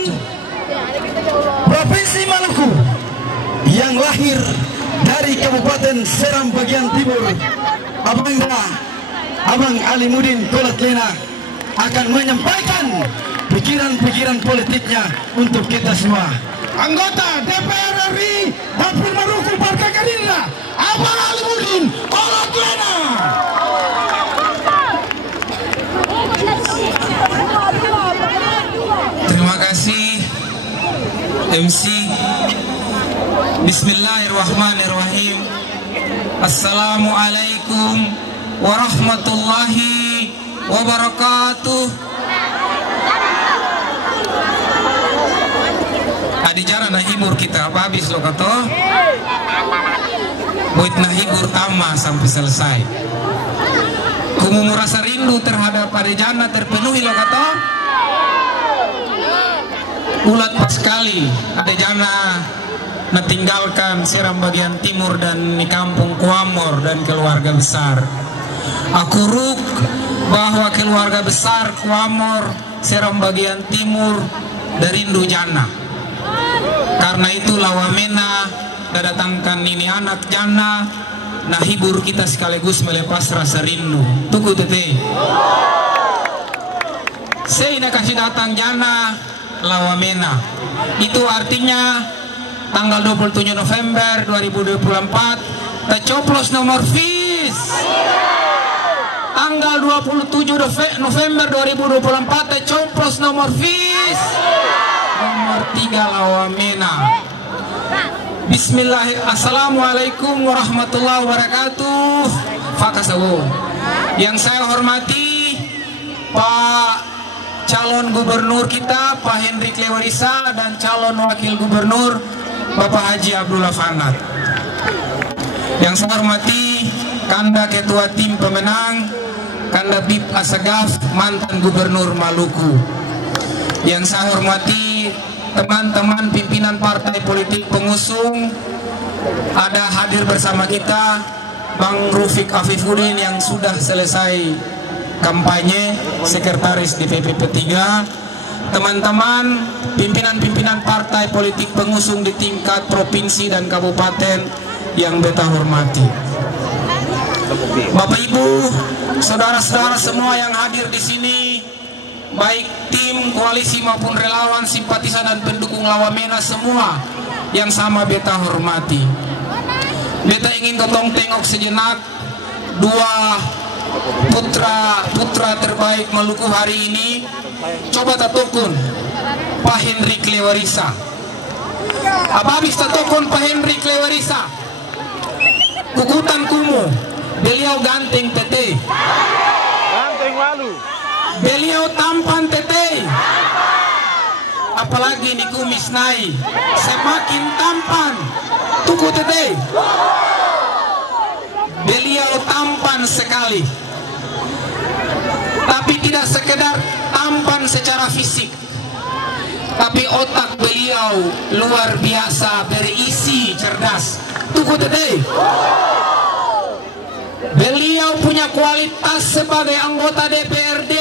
Provinsi Maluku yang lahir dari Kabupaten Seram bagian timur. Abang Alimuddin Kolat Lena akan menyampaikan pikiran-pikiran politiknya untuk kita semua. Anggota DPR RI Dapil Maluku Partai Gerindra, Abang Alimuddin Kolat Lena. Terima kasih MC. Bismillahirrahmanirrahim. Assalamualaikum warahmatullahi wabarakatuh. Adi jara na hibur kita apa habis lo kato? Buat na hibur tama sampai selesai. Kumu merasa rindu terhadap Adi Jana terpenuhi lo kato? Ulat pas sekali Adi Jana tinggalkan Seram bagian timur dan di kampung Kuamor dan keluarga besar. Aku ruk bahwa keluarga besar Kuamor Seram bagian timur dari rindu Jana. Karena itu lawamena datangkan ini anak Jana nah hibur kita sekaligus melepas rasa rindu. Tuku tete. Saya kasih datang Jana lawamena. Itu artinya tanggal 27 November 2024 tercoblos nomor FIS. Tanggal 27 November 2024 tercoblos nomor FIS nomor 3 lawamena. Bismillahirrahmanirrahim. Assalamualaikum warahmatullahi wabarakatuh. Fakasawu. Yang saya hormati Pak calon gubernur kita Pak Hendrik Lewarisa dan calon wakil gubernur Bapak Haji Abdullah Fanat. Yang saya hormati Kanda Ketua Tim Pemenang, Kanda Bib Asagaf mantan Gubernur Maluku. Yang saya hormati teman-teman pimpinan partai politik pengusung, ada hadir bersama kita Bang Rufik Afifuddin yang sudah selesai kampanye, sekretaris DPP P3, teman-teman pimpinan-pimpinan partai politik pengusung di tingkat provinsi dan kabupaten yang beta hormati. Bapak Ibu, saudara-saudara semua yang hadir di sini, baik tim koalisi maupun relawan, simpatisan dan pendukung lawamena semua yang sama beta hormati. Beta ingin tolong tengok sejenak dua putra terbaik Maluku hari ini. Coba tatukun Pak Hendrik Lewarisa. Ababis tatokon Pak Hendrik Lewarisa, kukutan kumu, beliau ganteng tete, Ganteng malu. beliau tampan tete, apalagi ni kumis nai, semakin tampan, tuku tete. Beliau tampan sekali, tapi tidak sekedar tampan secara fisik, tapi otak beliau luar biasa, berisi, cerdas. Tuku tete. Beliau punya kualitas sebagai anggota DPRD,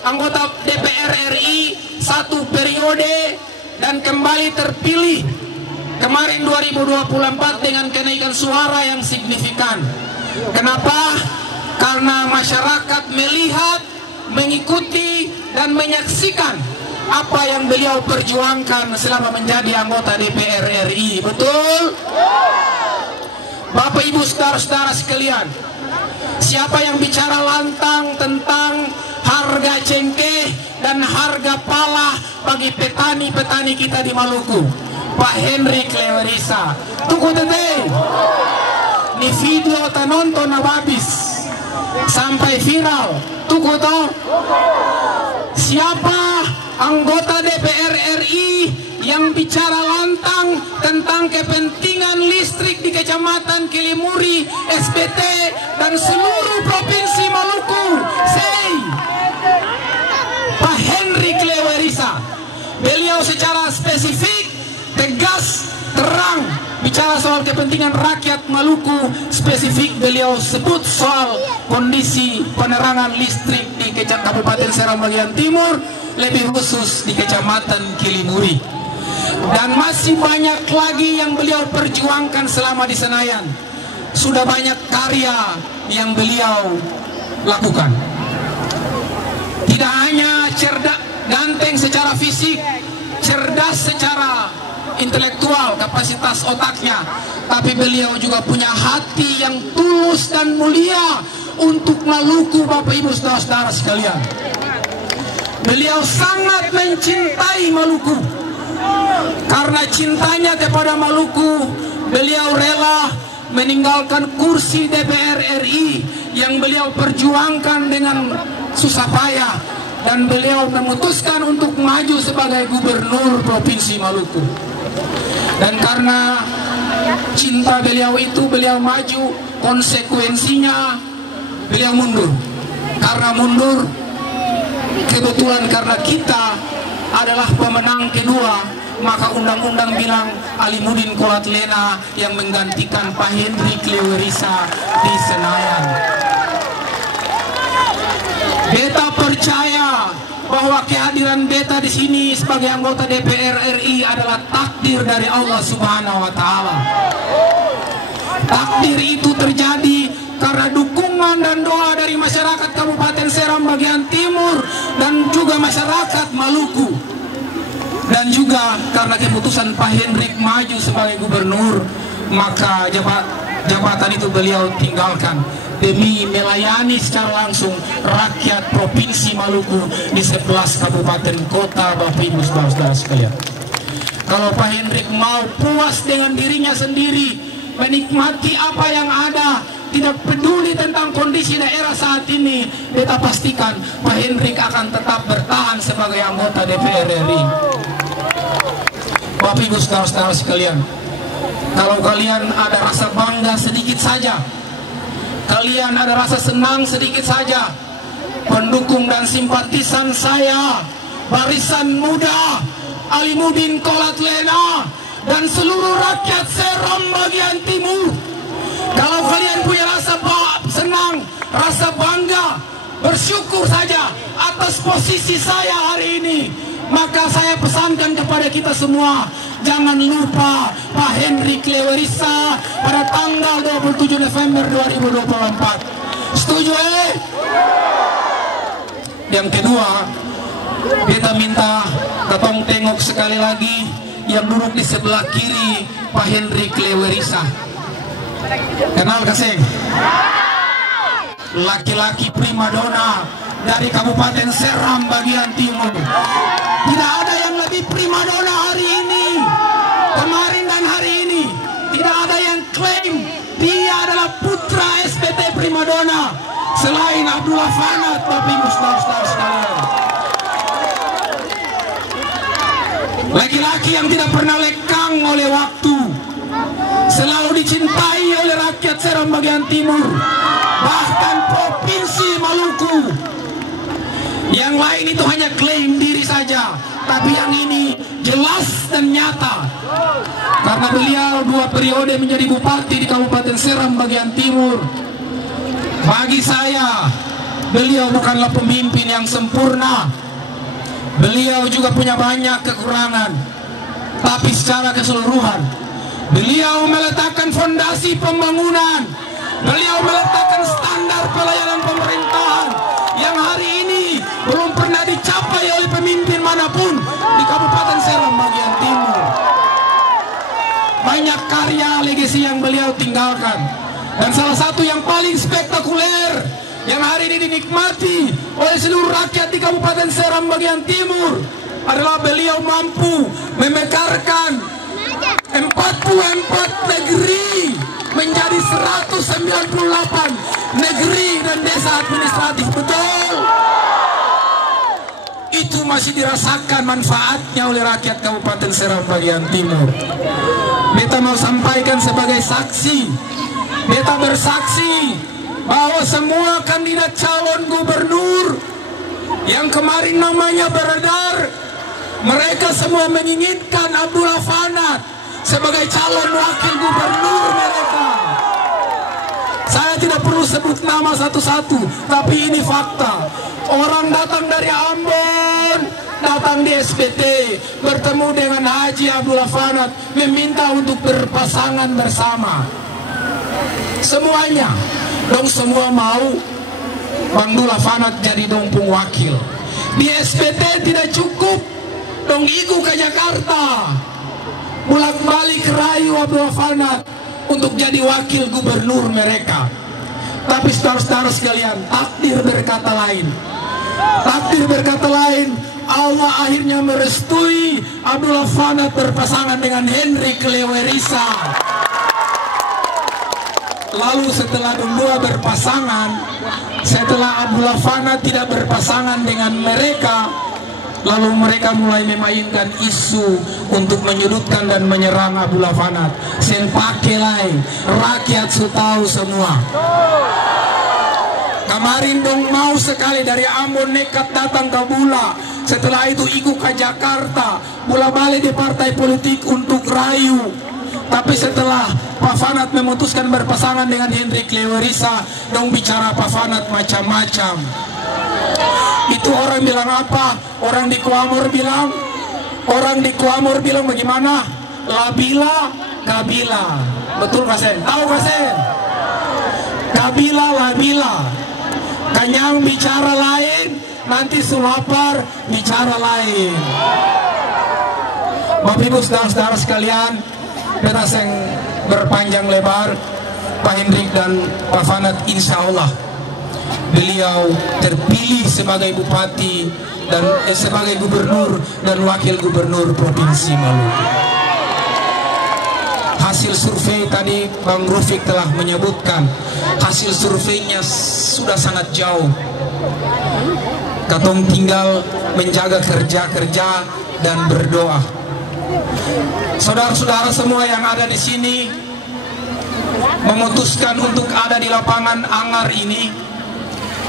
anggota DPR RI 1 periode dan kembali terpilih kemarin 2024 dengan kenaikan suara yang signifikan. Kenapa? Karena masyarakat melihat, mengikuti dan menyaksikan apa yang beliau perjuangkan selama menjadi anggota DPR RI. Betul? Bapak Ibu saudara-saudara sekalian, siapa yang bicara lantang tentang harga cengkeh dan harga pala bagi petani-petani kita di Maluku? Pak Hendrik Lewarisa. Tuku tete. Ni video ta nonton abis sampai viral. Tuku to. Siapa anggota DPR RI yang bicara lantang tentang kepentingan listrik di Kecamatan Kilimuri, SPT dan seluruh provinsi Maluku? Say Pak Hendrik Lewarisa. Beliau secara spesifik, tegas, terang bicara soal kepentingan rakyat Maluku. Spesifik beliau sebut soal kondisi penerangan listrik di Kabupaten Seram bagian timur, lebih khusus di Kecamatan Kilimuri. Dan masih banyak lagi yang beliau perjuangkan selama di Senayan. Sudah banyak karya yang beliau lakukan. Tidak hanya cerdas, ganteng secara fisik, cerdas secara intelektual, kapasitas otaknya, tapi beliau juga punya hati yang tulus dan mulia untuk Maluku. Bapak Ibu saudara-saudara sekalian, beliau sangat mencintai Maluku. Karena cintanya kepada Maluku, beliau rela meninggalkan kursi DPR RI yang beliau perjuangkan dengan susah payah, dan beliau memutuskan untuk maju sebagai gubernur Provinsi Maluku. Dan karena cinta beliau itu, beliau maju. Konsekuensinya beliau mundur. Karena mundur, kebetulan karena kita adalah pemenang kedua, maka undang-undang bilang Alimuddin Kolatlena yang menggantikan Pak Hendrik Lewarisa di Senayan. Beta percaya bahwa kehadiran beta di sini sebagai anggota DPR RI adalah takdir dari Allah Subhanahu wa taala. Takdir itu terjadi karena dukungan dan doa dari masyarakat Kabupaten Seram bagian timur dan juga masyarakat Maluku. Dan juga karena keputusan Pak Hendrik maju sebagai gubernur, maka jabatan itu beliau tinggalkan demi melayani secara langsung rakyat Provinsi Maluku di 11 kabupaten kota. Bapak Ibu saudara-saudara sekalian, kalau Pak Hendrik mau puas dengan dirinya sendiri, menikmati apa yang ada, tidak peduli tentang kondisi daerah saat ini, beta pastikan Pak Hendrik akan tetap bertahan sebagai anggota DPR RI. Bapak Ibu saudara-saudara sekalian, kalau kalian ada rasa bangga sedikit saja, kalian ada rasa senang sedikit saja, pendukung dan simpatisan saya, barisan muda Alimuddin Kolatlena dan seluruh rakyat Seram bagian timur, kalau kalian punya rasa senang, rasa bangga, bersyukur saja atas posisi saya hari ini, maka saya pesankan kepada kita semua, jangan lupa Pak Hendrik Lewarisa pada tanggal 27 November 2024. Setuju? Yang kedua, kita minta katong tengok sekali lagi yang duduk di sebelah kiri Pak Hendrik Lewarisa. Kenal kasih? Laki-laki primadona dari Kabupaten Seram bagian timur. Tidak ada yang lebih primadona hari ini. klaim dia adalah putra SPT primadona selain Abdullah Fanat, Bapak Ibu saudara-saudara sekalian. Laki-laki yang tidak pernah lekang oleh waktu, selalu dicintai oleh rakyat Seram bagian timur, bahkan provinsi Maluku. Yang lain itu hanya klaim diri saja, tapi yang ini jelas dan nyata. Karena beliau 2 periode menjadi bupati di Kabupaten Seram bagian timur. Bagi saya, beliau bukanlah pemimpin yang sempurna. Beliau juga punya banyak kekurangan. Tapi secara keseluruhan, beliau meletakkan fondasi pembangunan. Beliau meletakkan standar pelayanan pemerintahan yang hari ini belum pernah dicapai oleh pemimpin manapun di Kabupaten Seram bagian timur. Banyak karya legasi yang beliau tinggalkan. Dan salah satu yang paling spektakuler yang hari ini dinikmati oleh seluruh rakyat di Kabupaten Seram bagian timur adalah beliau mampu memekarkan 44 negeri menjadi 198 negeri dan desa administratif. Betul, itu masih dirasakan manfaatnya oleh rakyat Kabupaten Seram bagian timur. Beta mau sampaikan sebagai saksi, beta bersaksi bahwa semua kandidat calon gubernur yang kemarin namanya beredar, mereka semua menginginkan Abdullah Fanat sebagai calon wakil gubernur mereka. Saya tidak perlu sebut nama satu-satu, tapi ini fakta. Orang datang dari Ambon, datang di SPT, bertemu dengan Haji Abdullah Fanat, meminta untuk berpasangan bersama. Semuanya, dong semua mau Abdullah Fanat jadi dongpung wakil. Di SPT tidak cukup, dong iku ke Jakarta, bolak-balik rayu Abdullah Fanat untuk jadi wakil gubernur mereka. Tapi saudara-saudara sekalian, takdir berkata lain. Takdir berkata lain. Allah akhirnya merestui Abdullah Fanat berpasangan dengan Hendrik Lewerisa. Lalu setelah berdua berpasangan, setelah Abdullah Fanat tidak berpasangan dengan mereka, lalu mereka mulai memainkan isu untuk menyudutkan dan menyerang Abdullah Fanat. Sen pakelai, rakyat su tahu semua. Kemarin dong mau sekali dari Ambon nekat datang ke Bula. Setelah itu ikut ke Jakarta, bola balik di partai politik untuk rayu. Tapi setelah Pak Fanat memutuskan berpasangan dengan Hendrik Lewerisa, dong bicara Pak Fanat macam-macam. Itu orang bilang apa? Orang di Kuamor bilang bagaimana? Labila, kabila. Betul Kak Sen? Tahu Kak Sen? Kabila, labila. Kanyang bicara lain, nanti sulapar bicara lain. Bapak Ibu saudara-saudara sekalian, beta seng berpanjang lebar, Pak Hendrik dan Pak Fanat insya Allah beliau terpilih sebagai bupati dan sebagai gubernur dan wakil gubernur Provinsi Maluku. Hasil survei tadi Bang Rufik telah menyebutkan, hasil surveinya sudah sangat jauh. Katong tinggal menjaga kerja-kerja dan berdoa. Saudara-saudara semua yang ada di sini memutuskan untuk ada di lapangan Angar ini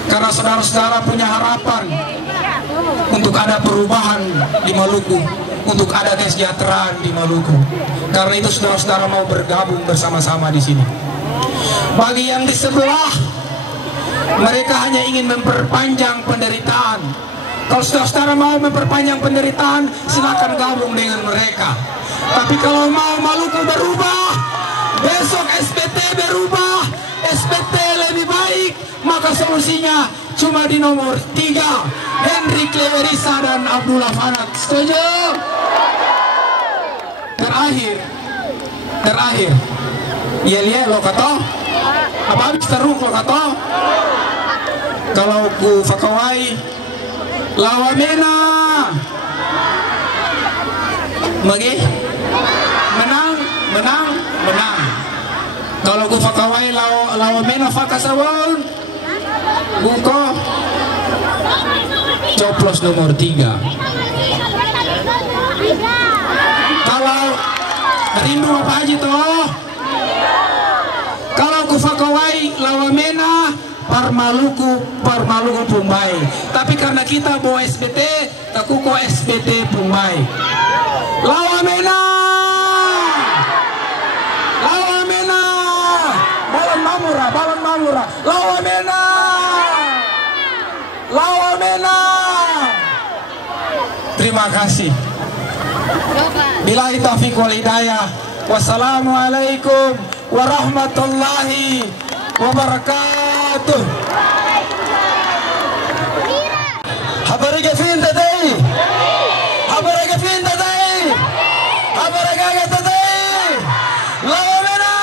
karena saudara-saudara punya harapan untuk ada perubahan di Maluku, untuk ada kesejahteraan di Maluku. Karena itu saudara-saudara mau bergabung bersama-sama di sini. Bagi yang di sebelah, mereka hanya ingin memperpanjang penderitaan. Kalau saudara-saudara mau memperpanjang penderitaan, silakan gabung dengan mereka. Tapi kalau mau Maluku berubah, besok SPT berubah, SPT lebih baik, maka solusinya cuma di nomor 3, Hendrik Lewerisa dan Abdullah Fanat. Setuju? Terakhir, iya lo kata, apa habis teruk lo kata? Kalau ku fakawai, lawamena, magi, menang. Kalau ku fakawai lawa mena fakasawon buko coplos nomor 3. Kalau rindu apa aja toh? Kalau ku fakawai lawa mena Parmaluku Pumbai. Tapi karena kita bawa SBT, takuko SBT Pumbai. Lawa mena, lawa mena, balon mamura, lawa mena, lawa mena. Terima kasih. Billahi taufiq wal hidayah. Wassalamualaikum warahmatullahi wabarakatuh. Habarega fin tadai. Habarega fin tadai. Habarega tadai. Lawa mena.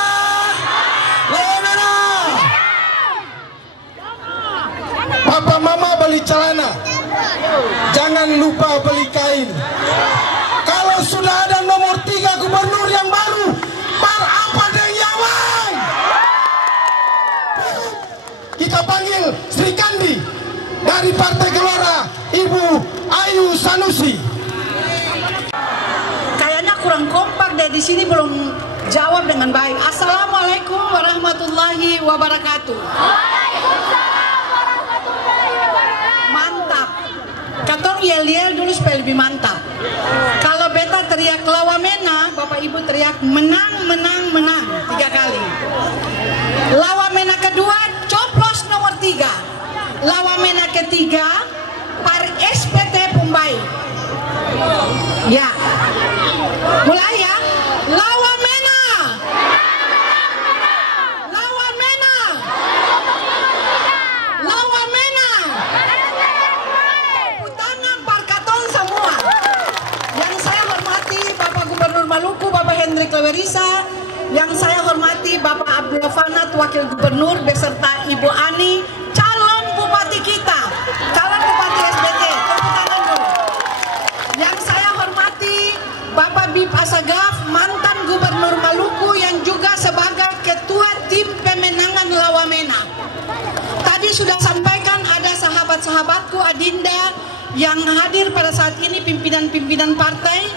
Lawa mena. Papa mama beli celana. Jangan lupa beli kain. Kalau sudah ada nomor 3 gubernur yang baru, apa deh yang lain? Kita panggil Sri Kandi dari Partai Gelora, Ibu Ayu Sanusi. Kayaknya kurang kompak deh, di sini belum jawab dengan baik. Assalamualaikum warahmatullahi wabarakatuh. Mantap. Katong yel-yel dulu supaya lebih mantap. Kalau beta teriak lawa mena, Bapak Ibu teriak menang, menang, menang 3 kali. Lawa mena kedua, coplos nomor 3. Lawa mena ketiga, par SPT Pumbai. Ya, mulai ya. Lawa mena, lawa mena, lawa mena. Tangan parkaton semua. Yang saya hormati Bapak Gubernur Maluku, Bapak Hendrik Lewarisa. Yang saya hormati Bapak Abdul Fanat, Wakil Gubernur, beserta Ibu Ani, calon Bupati kita, calon Bupati SBT. Tepuk tangan dulu. Yang saya hormati Bapak Bib Asagaf, mantan Gubernur Maluku yang juga sebagai Ketua Tim Pemenangan Lawa Mena. Tadi sudah sampaikan ada sahabat-sahabatku Adinda yang hadir pada saat ini, pimpinan-pimpinan partai.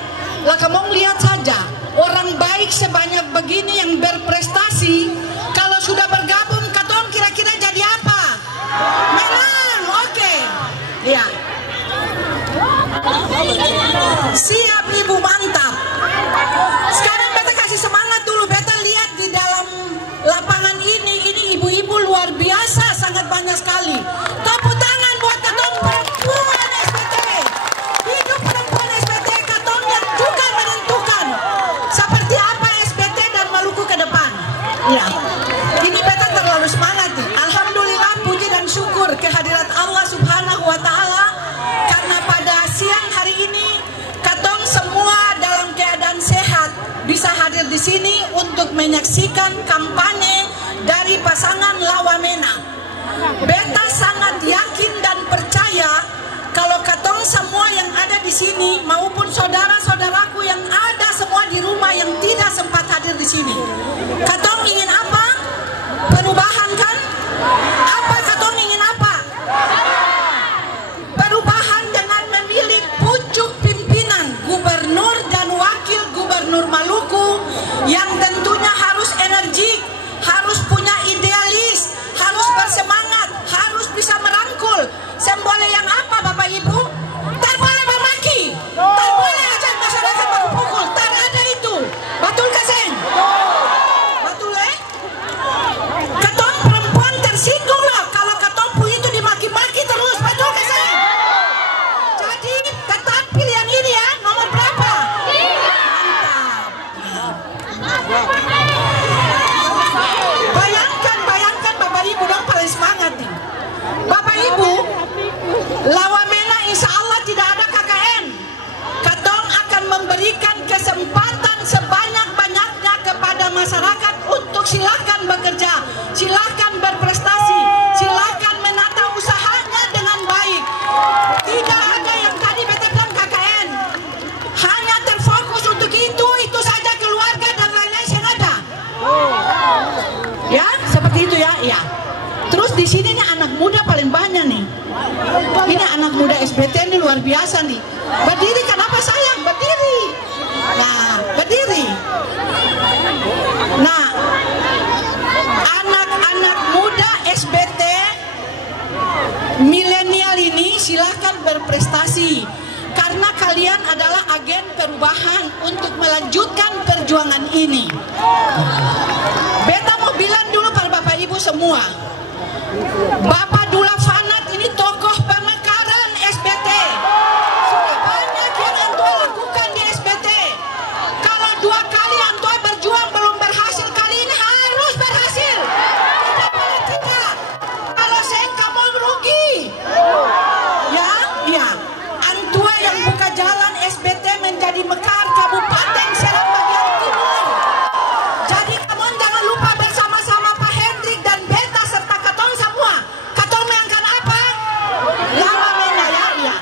Lah kamu lihat saja, orang baik sebanyak begini yang berprestasi, kalau sudah bergabung, katong kira-kira jadi apa? Menang, oke. Ya. Siap Ibu, mantap. Sekarang beta kasih semangat dulu. Beta lihat di dalam lapangan ini ibu-ibu luar biasa, sangat banyak sekali. Tepuk tangan buat katong perempuan SBT. Hidup perempuan SBT, katong yang juga menentukan seperti apa SBT dan Maluku ke depan. Ya, ini beta terlalu semangat nih. Alhamdulillah, puji dan syukur kehadirat Allah Subhanahu wa Ta'ala, karena pada siang hari ini katong semua dalam keadaan sehat bisa hadir di sini untuk menyaksikan kampanye dari pasangan Lawa Mena. Beta sangat yakin dan percaya kalau katong semua yang ada di sini maupun saudara-saudaraku yang ada semua di rumah yang tidak sempat hadir di sini, katong ingin apa? Perubahan kan? Apa katong ingin apa? Perubahan dengan memilih pucuk pimpinan gubernur dan wakil gubernur Maluku yang tentunya harus energik, harus punya idealis, harus bersemangat, harus bisa merangkul. Semboleh yang apa Bapak Ibu? Tak boleh memaki, tak boleh ajak masyarakat baku pukul, tak ada itu. Betul kasih? Betul ya. Terus di sini nih anak muda paling banyak nih. Ini anak muda SBT ini luar biasa nih. Berdiri, kenapa sayang? Berdiri. Nah, berdiri. Nah, anak-anak muda SBT milenial ini silahkan berprestasi. Karena kalian adalah agen perubahan untuk melanjutkan perjuangan ini. Beta mau bilang dulu pada Bapak Ibu semua, Bapak Dula Fanat ini tokoh pemekaran SBT. Sudah banyak yang Antua lakukan di SBT. Kalau 2 kali Antua berjuang belum berhasil, kali ini harus berhasil. Tidak boleh tidak. Kalau saya kamu rugi. Ya, ya. Antua yang buka jalan SBT menjadi mekar Kabupaten Serang bagian timur. Jadi kamu jangan lupa bersama-sama Pak Hendrik dan Beta serta katong semua. Katong mengangkat apa? Lawa Mena, ya.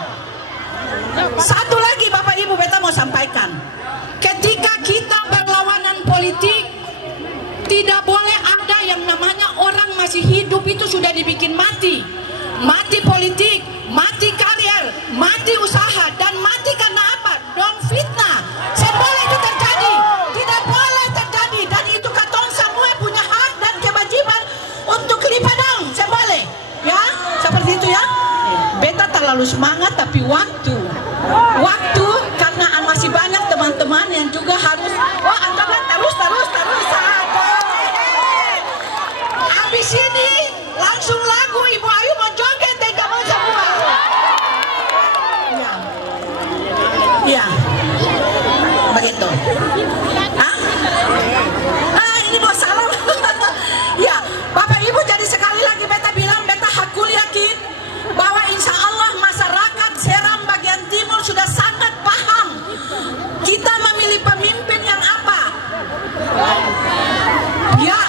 Satu lagi Bapak Ibu, Beta mau sampaikan. Ketika kita berlawanan politik, tidak boleh ada yang namanya orang masih hidup itu sudah dibikin mati. Mati politik, mati karier, mati usaha, dan mati karena apa? Don't fitnah. Boleh itu terjadi, tidak boleh terjadi, dan itu katong semua punya hak dan kewajiban untuk lipadang. Boleh, ya, seperti itu ya. Beta terlalu semangat, tapi waktu karena masih banyak teman-teman yang juga harus. Oh, antara terus. Habis ini langsung lagu Ibu Ayu mau joget deh kamu semua. Ya, begitu. Ini mau salam. Ya, Bapak Ibu, jadi sekali lagi Beta bilang, Beta hakul yakin bahwa insya Allah masyarakat Seram bagian timur sudah sangat paham kita memilih pemimpin yang apa. Ya,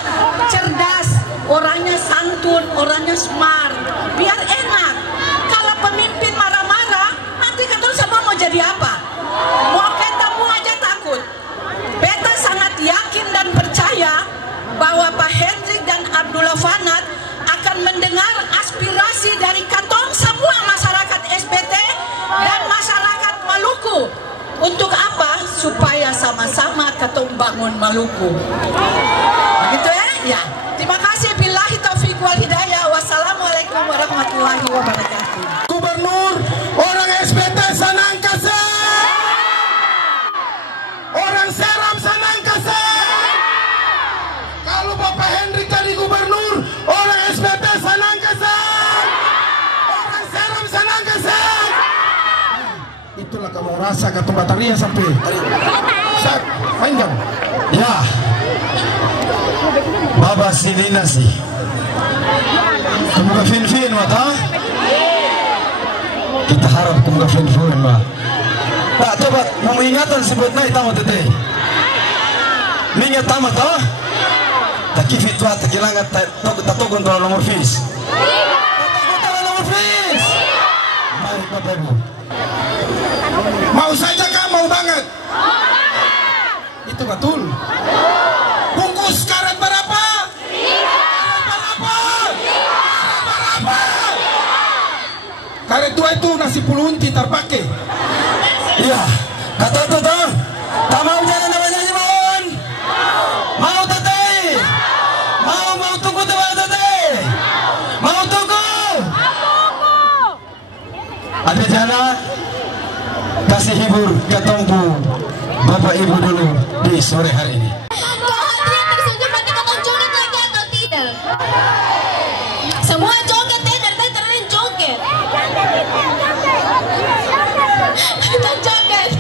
cerdas, orangnya santun, orangnya smart, biar enak. Kalau pemimpin marah-marah, nanti katong semua mau jadi apa? Mau ketemu aja takut. Beta sangat yakin dan percaya bahwa Pak Hendrik dan Abdullah Fanat akan mendengar aspirasi dari katong semua masyarakat SBT dan masyarakat Maluku. Untuk apa? Supaya sama-sama katong bangun Maluku. Begitu ya? Ya. Terima kasih. Billahi taufiq wal hidayah. Wassalamualaikum warahmatullahi wabarakatuh. Gubernur orang SBT senang kasih. Orang Seram senang kasih. Kalau Bapak Hendrik jadi gubernur, orang SBT senang kasih. Orang Seram senang kasih. Itulah kamu rasa kata bataria sampai tadi. Sat, panjang. Ya, Baba sini nasi. Kamu ke fin mata? Kita harap kamu ke fin mah. Tak coba mau ingatan sebut naik tamat tete. Mingat tamat toh? Tak kifit wa tak kilangat tak togon toh nomor fis. Nomor fis. Mari Bapak Ibu. Mau saja kah? Mau banget? Itu betul. Bungkus karet berapa? Karet tua itu nasi pulunti terpakai. Iya, kata tuh toh. Tak mau jalan namanya Jibon. Mau teteh. Mau tunggu teteh. Mau tunggu. Ada jalan. Kasih hibur ketompu Bapak Ibu dulu di sore hari ini. Semua joget deh, dari tadi terlalu joget. Kita joget.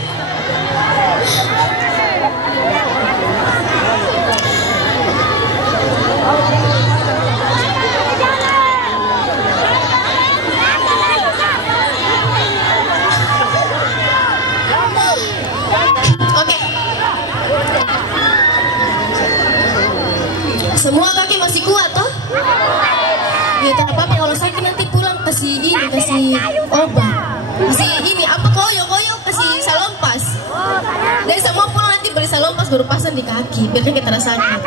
Oke. Semua kaki masih kuat toh? Ya tak apa-apa, kalau sakit nanti pulang kasih obat, kasih ini apa koyo kasih salompas. Dan semua pulang nanti beri salompas baru pasang di kaki biar kita sakit.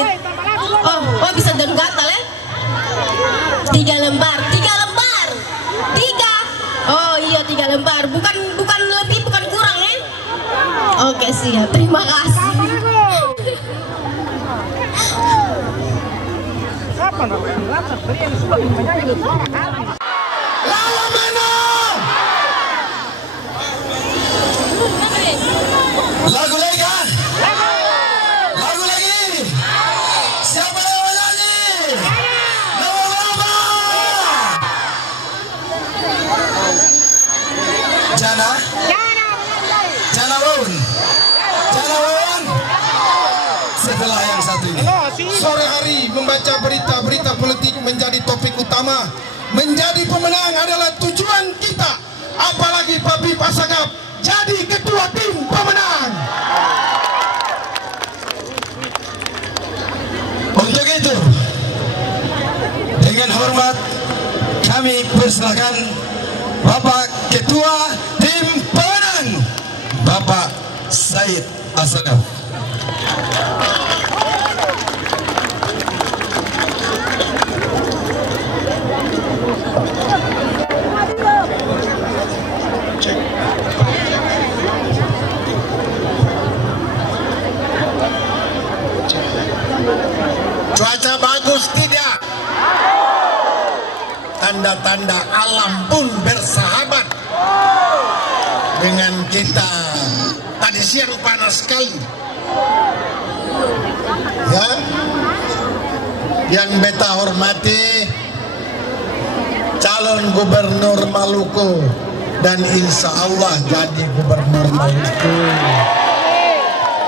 sakit. Oh bisa dan gatal ya? 3 lembar. 3. Oh iya 3 lembar. Bukan lebih, bukan kurang ya? Oke siap. Terima kasih. Lawan mana? Lagu lagi kan? Lagu lagi. Siapa yang mau nyanyi? Lama-lama. Jana Won. Setelah yang satu ini. Sore hari membaca berita-berita politik menjadi topik utama. Menjadi pemenang adalah tujuan kita. Apalagi Papi Pasangap jadi ketua tim pemenang. Untuk itu, dengan hormat kami persilakan Bapak Ketua Tim Pemenang, Bapak Said Asagaf. Cuaca bagus tidak? Tanda-tanda alam pun bersahabat dengan kita. Tadi siang panas sekali. Ya, yang beta hormati calon gubernur Maluku dan insya Allah jadi gubernur Maluku,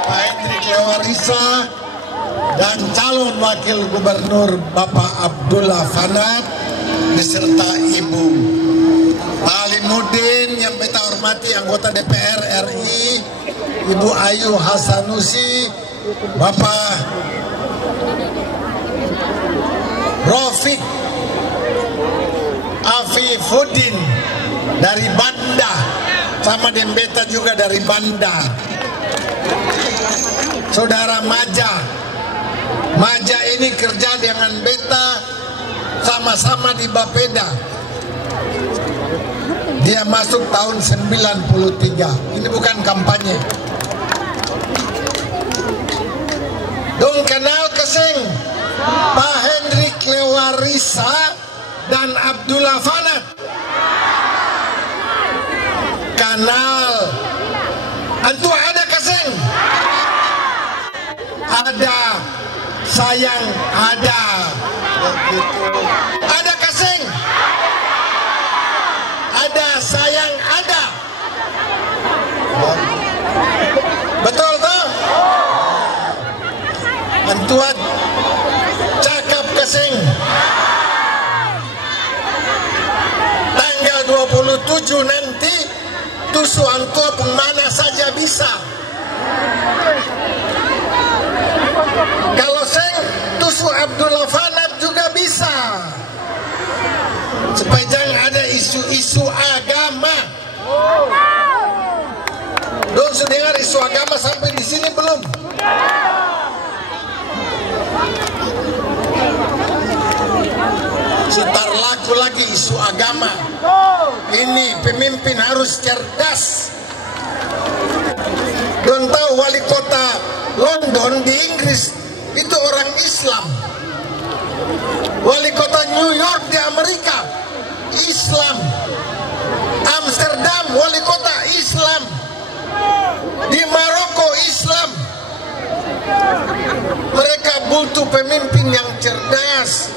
Pak Hendrik Lewarisa, dan calon wakil gubernur Bapak Abdullah Fanat beserta Ibu Alimuddin yang beta hormati anggota DPR RI, Ibu Ayu Hasanusi, Bapak Rafiq Afifuddin dari Banda, sama dengan beta juga dari Banda, Saudara Maja ini kerja dengan beta sama-sama di Bapeda. Dia masuk tahun 93. Ini bukan kampanye. Dong kenal kesing Pak Hendrik Lewarisa dan Abdullah Fanat. Kanal. Antu ada kesing? Ada. Sayang ada. Ada kasing? Ada sayang ada. Betul toh? Antuan cakap kasing. Tanggal 27 nanti tusu antua mana saja bisa. Kalau seng tusu Abdullah Fanat juga bisa. Supaya jangan ada isu-isu agama. Belum sudah dengar isu agama sampai di sini belum? Setar laku lagi isu agama. Ini pemimpin harus cerdas. Don tahu wali kota London di Inggris itu orang Islam. Wali kota New York di Amerika Islam. Amsterdam wali kota Islam. Di Maroko Islam. Mereka butuh pemimpin yang cerdas.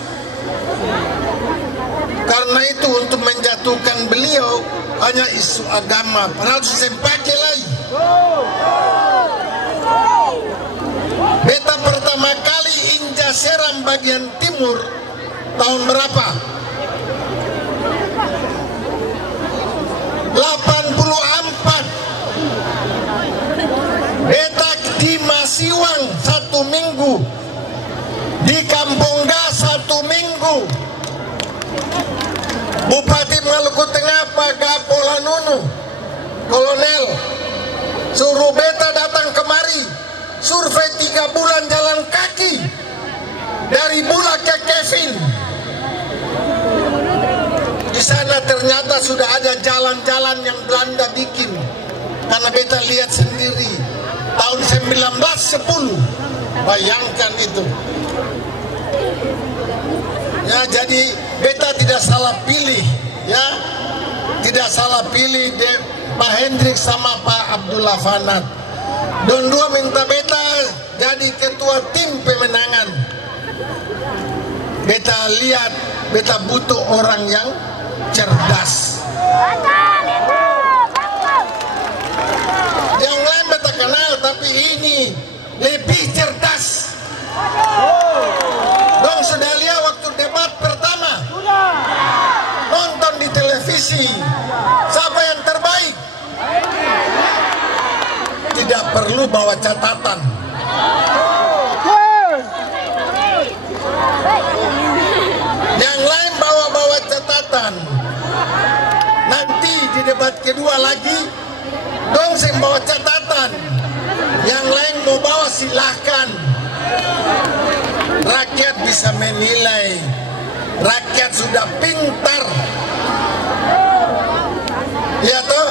Karena itu untuk menjatuhkan beliau hanya isu agama. Padahal sempake lagi. Beta pertama kali injak Seram bagian timur tahun berapa? 84. Beta di Masiwang 1 minggu, di Kampung Das 1 minggu. Bupati Maluku Tengah Pak Gapolanunu Kolonel suruh beta datang kemari survei 3 bulan jalan kaki. dari Bula ke Kevin. Di sana ternyata sudah ada jalan-jalan yang Belanda bikin. Karena beta lihat sendiri tahun 1910. Bayangkan itu. Ya, jadi beta tidak salah pilih, ya. Tidak salah pilih Pak Hendrik sama Pak Abdullah Fanat. Don dua minta beta jadi ketua tim pemenangan. Beta lihat, beta butuh orang yang cerdas. Yang lain beta kenal, tapi ini lebih cerdas. Dong sudah lihat waktu debat pertama, nonton di televisi, siapa yang terbaik? Tidak perlu bawa catatan. Yang lain bawa catatan. Nanti di debat kedua lagi, dong saya bawa catatan. Yang lain mau bawa silahkan. Rakyat bisa menilai. Rakyat sudah pintar. Ya toh?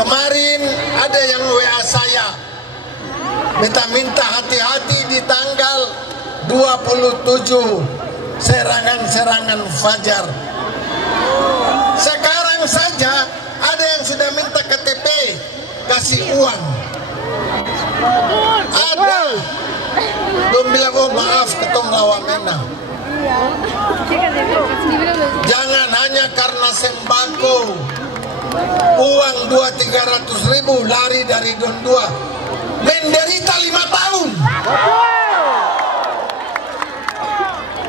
Kemarin ada yang WA saya. Minta hati-hati di tanggal 27 serangan-serangan Fajar. Sekarang saja ada yang sudah minta KTP, kasih uang. Ada. Belum bilang, oh maaf ketong Lawamena. Jangan hanya karena sembako, uang 200-300 ribu lari dari Don 2. Menderita 5 tahun.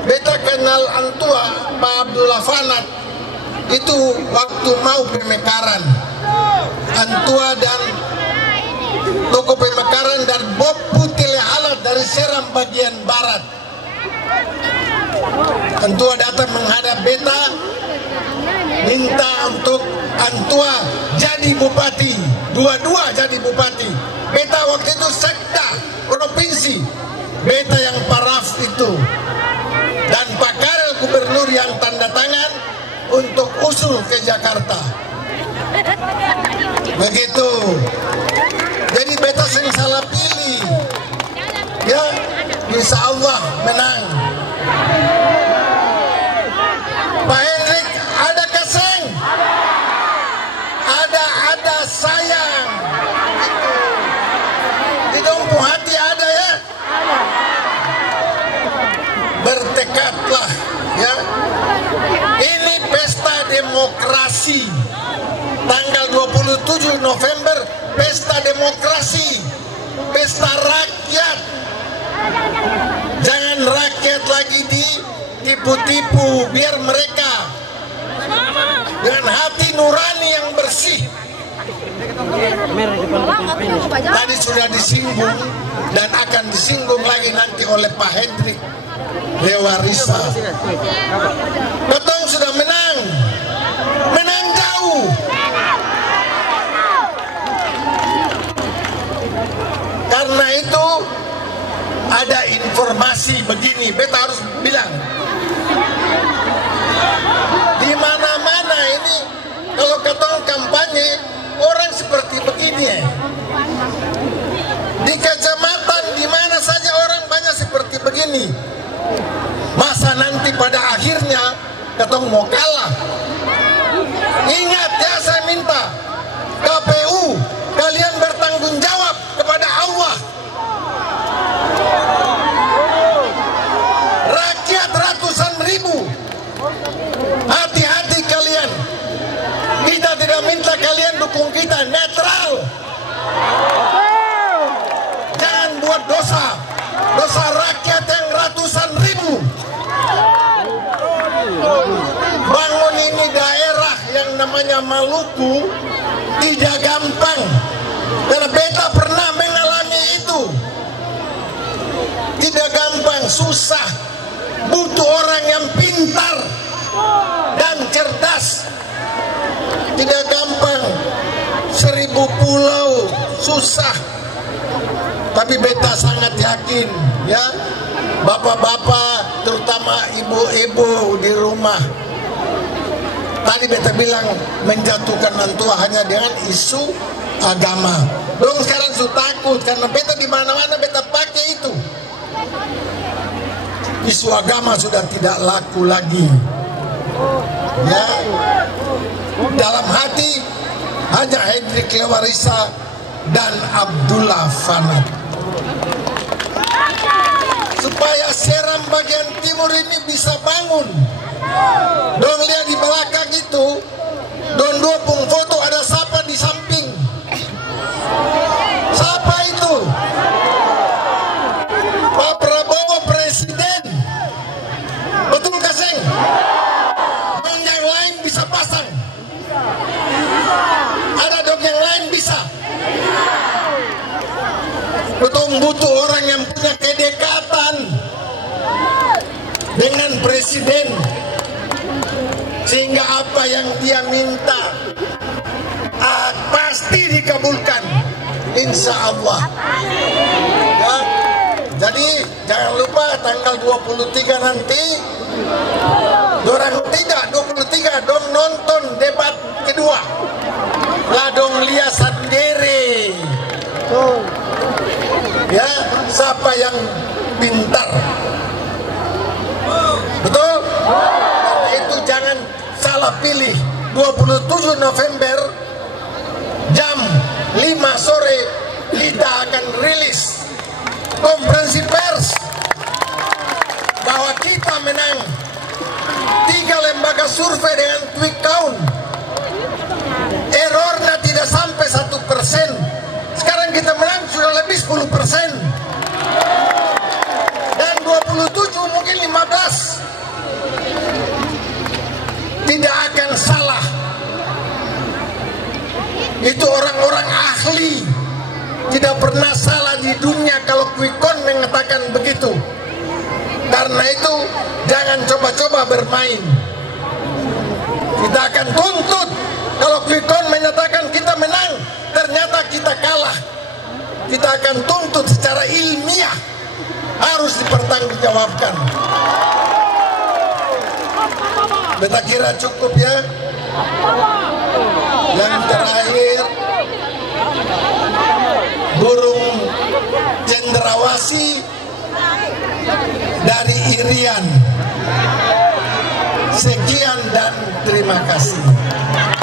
Beta kenal antua Pak Abdullah Fanat itu waktu mau pemekaran. Antua dan toko pemekaran dan Bob Putih Lehalat dari Seram bagian barat. Antua datang menghadap beta, minta untuk antua jadi bupati, dua-dua jadi bupati. Beta waktu itu sekda provinsi, beta yang paraf itu. Dan Pak Karel gubernur yang tanda tangan untuk usul ke Jakarta. Begitu. Jadi beta sering salah pilih. Ya, insya Allah menang. Pak Hendrik ada keseng, ada sayang. Di dompu hati ada ya. Bertekadlah ya. Ini pesta demokrasi. Tanggal 27 November pesta demokrasi, pesta rakyat. Jangan rakyat lagi ditipu-tipu, biar mereka dengan hati nurani yang bersih. Tadi sudah disinggung dan akan disinggung lagi nanti oleh Pak Hendrik Lewarisa. Ketong sudah menang jauh. Karena itu ada informasi begini, beta harus bilang. Di mana-mana ini kalau ketong kampanye orang seperti begini ya. Di kecamatan di mana saja orang banyak seperti begini. Masa nanti pada akhirnya ketong mau kalah. Ingat ya, saya minta KPU kalian bertanggung jawab kepada Allah. Rakyat ratusan ribu, hati-hati kalian. Kita tidak minta kalian dukung kita, netral. Jangan buat dosa rakyat yang ratusan ribu. Bangun ini daerah yang namanya Maluku tidak gampang. Karena beta pernah mengalami itu. Tidak gampang, susah. Butuh orang yang pintar dan cerdas. Tidak gampang. 1000 pulau susah. Tapi beta sangat yakin ya, bapak-bapak terutama ibu-ibu di rumah. Tadi beta bilang menjatuhkan nantua hanya dengan isu agama. Dong sekarang sudah takut karena beta di mana-mana beta pakai itu. Isu agama sudah tidak laku lagi. Ya, dalam hati hanya Hendrik Lewarisa dan Abdullah Fanat. Supaya Seram bagian timur ini bisa bangun. Dong lihat di belakang itu, Don dukung foto ada siapa di samping. Siapa itu? Pak Prabowo presiden. Betul kasih? Dong yang lain bisa pasang. Ada dong yang lain bisa. Betul butuh orang yang punya kedekatan dengan presiden, sehingga apa yang dia minta pasti dikabulkan, insya Allah ya. Jadi jangan lupa tanggal 23 nanti dorang 23 dong nonton debat kedua lah, dong lihat sendiri ya siapa yang pintar. Betul? Karena itu jangan salah pilih. 27 November jam 5 sore kita akan rilis konferensi pers bahwa kita menang 3 lembaga survei dengan quick count. Errornya tidak sampai 1%. Sekarang kita menang sudah lebih 10%. Dan 27 mungkin 15. Tidak akan salah. Itu orang-orang ahli. Tidak pernah salah di dunia kalau quick count mengatakan begitu. Karena itu jangan coba-coba bermain. Kita akan tuntut kalau quick count menyatakan kita menang, ternyata kita kalah. Kita akan tuntut secara ilmiah, harus dipertanggungjawabkan. Beta kira cukup ya. Yang terakhir, burung cendrawasih dari Irian. Sekian dan terima kasih.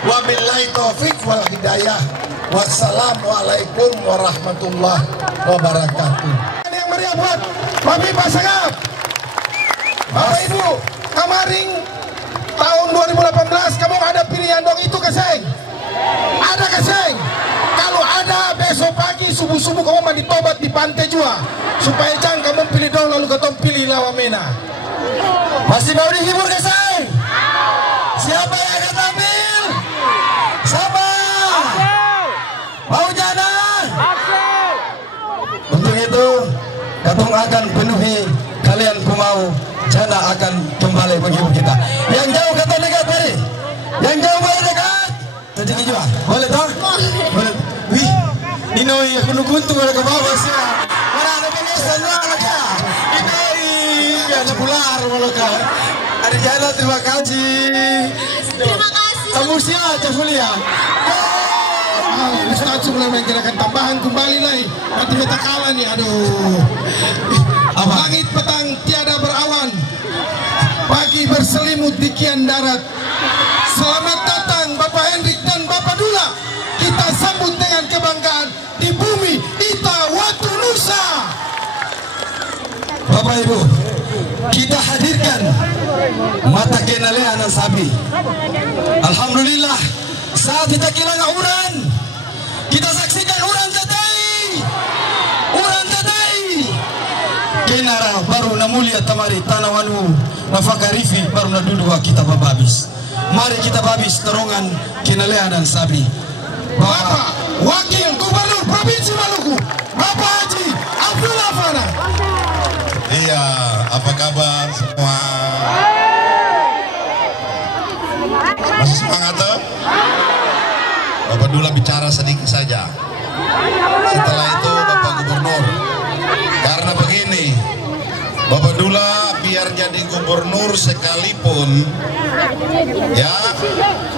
Wabillahi taufik wal hidayah. Wassalamualaikum warahmatullahi wabarakatuh. Yang meriah buat Bapak Pasangap. Bapak Ibu, kemarin tahun 2018 kamu ada pilihan dong itu keseng. Ada keseng. Kalau ada besok pagi subuh-subuh kamu mandi tobat di pantai juga. Supaya jangan kamu pilih dong lalu kamu pilih Lawamena. Masih mau dihibur keseng? Siapa yang akan tampil? Siapa? Mau jalan? Untuk itu, Katong akan penuhi kalian mau Jana akan kembali menghibur kita. Yang jauh Katong dekat beri. Yang jauh boleh dekat. Terjadi juga. Boleh toh? Boleh. Wih, ini aku nunggu ada ke bawah sih. Mana ada pemirsa mereka? Ini ada pular mereka. Ada Jana, terima kasih. Terima kasih. Kamu siapa Julia? Ustaz sebelum menjelaskan tambahan kembali lagi. Nanti kita kalah nih, aduh. Langit petang tiada berawan, pagi berselimut di kian darat. Selamat datang Bapak Hendrik dan Bapak Dula. Kita sambut dengan kebanggaan di bumi Ita Watu Nusa. Bapak Ibu, kita hadirkan mata kenalean sapi. Alhamdulillah, saat kita kehilangan uran, kita saksikan uran tetai. Kenara baru na mulia tamari tanawanu nafakarifi baru na dudua kita bababis. Mari kita babis terongan kenalean dan sabi. Bapak Wakil Gubernur Provinsi Maluku, Bapak Haji Abdullah Fanat. Iya, apa kabar semua? Masih semangat toh? Bapak Dula bicara sedikit saja. Setelah itu Bapak Gubernur Bapak Dula biar jadi gubernur sekalipun, ya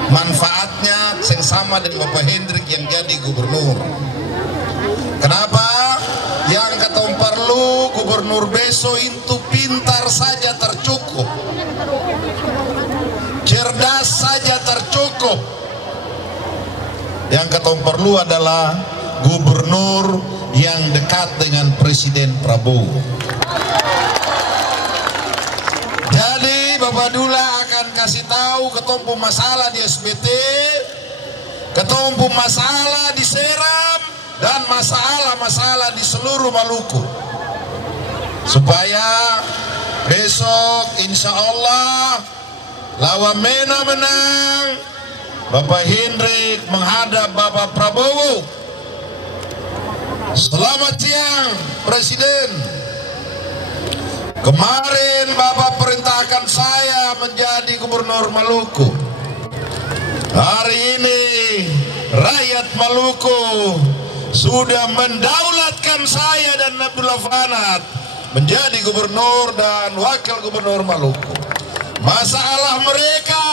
manfaatnya yang sama dengan Bapak Hendrik yang jadi gubernur. Kenapa? Yang kata perlu gubernur besok itu pintar saja tercukup, cerdas saja tercukup. Yang kata perlu adalah gubernur yang dekat dengan Presiden Prabowo. Jadi Bapak Dula akan kasih tahu ketompo masalah di SBT, ketompo masalah di Seram, dan masalah-masalah di seluruh Maluku, supaya besok insya Allah lawan Mena menang, Bapak Hendrik menghadap Bapak Prabowo. Selamat siang Presiden. Kemarin Bapak perintahkan saya menjadi gubernur Maluku. Hari ini rakyat Maluku sudah mendaulatkan saya dan Abdullah Fanat menjadi gubernur dan wakil gubernur Maluku. Masalah mereka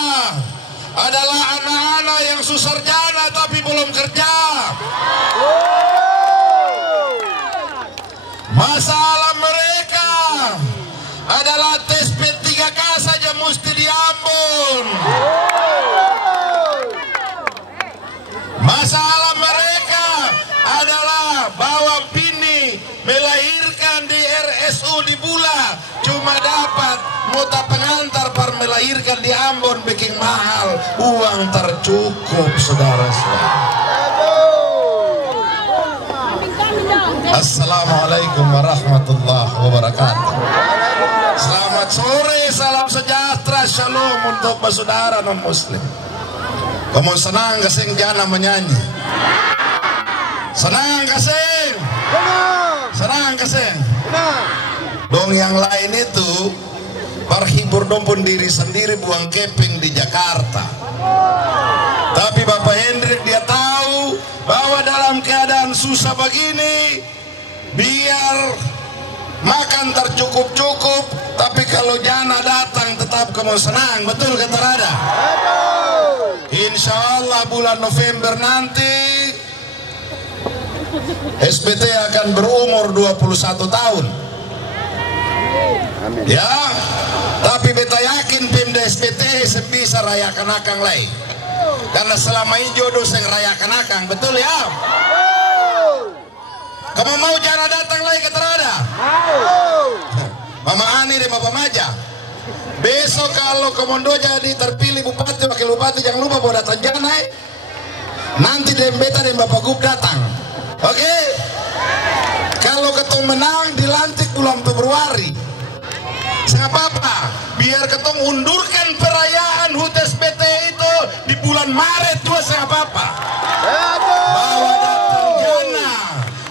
adalah anak-anak yang susarjana tapi belum kerja. Masalah mereka adalah tes P3K saja mesti diambun. Masalah mereka adalah bahwa Pini melahirkan di RSU di Bula cuma dapat nota pengantar par melahirkan di Ambon bikin mahal, uang tercukup saudara-saudara. Assalamualaikum warahmatullahi wabarakatuh. Selamat sore, salam sejahtera, shalom untuk saudara non muslim. Kamu senang kasing jana menyanyi? Senang kasing? Senang kasing? Dong yang lain itu parhibur dong pun diri sendiri buang keping di Jakarta. Tapi Bapak Hendrik dia tahu bahwa dalam keadaan susah begini, biar makan tercukup-cukup, tapi kalau jana datang tetap kamu senang, betul kata Rada? Insya Allah bulan November nanti SBT akan berumur 21 tahun. Ya, tapi beta yakin Pemda SBT bisa rayakan akang lain. Karena selama ini jodoh sing rayakan akang, betul ya? Kamu mau jana datang lagi ke Terada? Mama Ani dan Bapak Maja. Besok kalau Komodo jadi terpilih bupati, wakil bupati, jangan lupa bawa datang jana. Nanti Beta dan Bapak Gub datang. Oke? Kalau ketemu menang dilantik bulan Februari. Nggak apa-apa, biar ketemu undurkan perayaan HUT SBT itu di bulan Maret juga nggak apa-apa. Bawa datang jana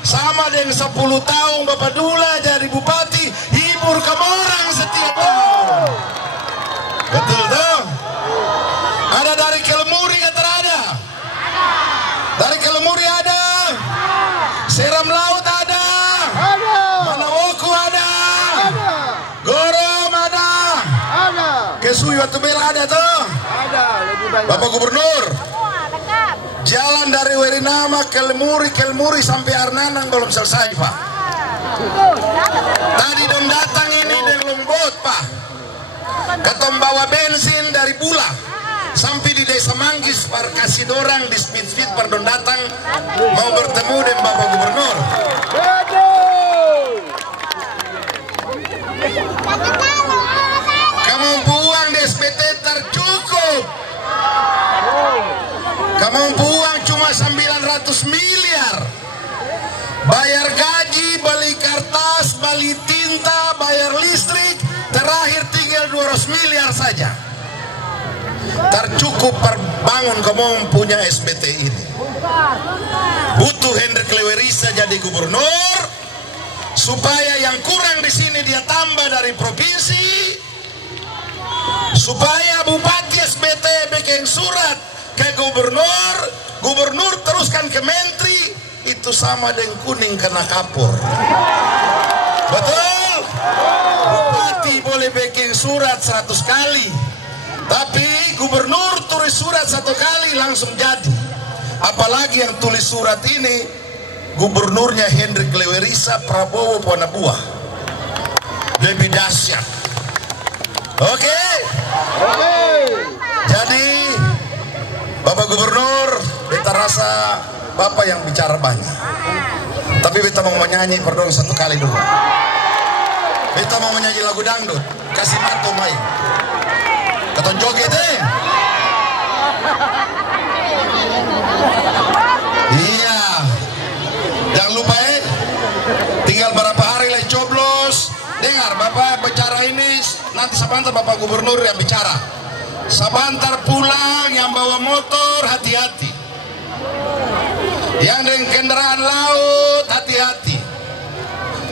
sama dengan 10 tahun Bapak Dula jadi bupati, hibur kamu orang setiap tahun. Betul tuh? Ada dari Kelmuri kata ada? Dari Kelmuri ada? Seram Laut ada? Manawoku ada? Gorom ada? Kesuyu Watu Bela ada tuh? Bapak Gubernur, jalan dari Werinama Kelmuri sampai Arnanang belum selesai Pak. Tadi dong datang ini dengan bot Pak. Ketom bawa bensin dari Bula sampai di Desa Manggis par kasih dorang di speed par don datang mau bertemu dengan Bapak Gubernur. Kamu buang di SBT tercukup. Kamu buang cuma 900 miliar. Bayar gaji, beli kertas, beli tinta, bayar listrik, terakhir tinggal 200 miliar saja. Tercukup perbangun kamu punya SBT ini. Butuh Hendrik Lewerisa jadi gubernur supaya yang kurang di sini dia tambah dari provinsi, supaya bupati SBT bikin surat ke gubernur, gubernur teruskan ke menteri, itu sama dengan kuning kena kapur. Betul? boleh bikin surat 100 kali, tapi gubernur tulis surat 1 kali langsung jadi. Apalagi yang tulis surat ini gubernurnya Hendrik Lewerisa Prabowo Panabuah, lebih dahsyat. Oke. Jadi Bapak Gubernur, beta rasa Bapak yang bicara banyak, tapi beta mau menyanyi perdon 1 kali dulu. Beta mau menyanyi lagu dangdut, kasih mantu main. Keton joget Iya. Jangan lupa tinggal berapa hari lagi coblos. Dengar Bapak bicara ini, nanti sebentar Bapak Gubernur yang bicara. Sebentar pulang yang bawa motor hati-hati. Yang dengan kendaraan laut hati-hati.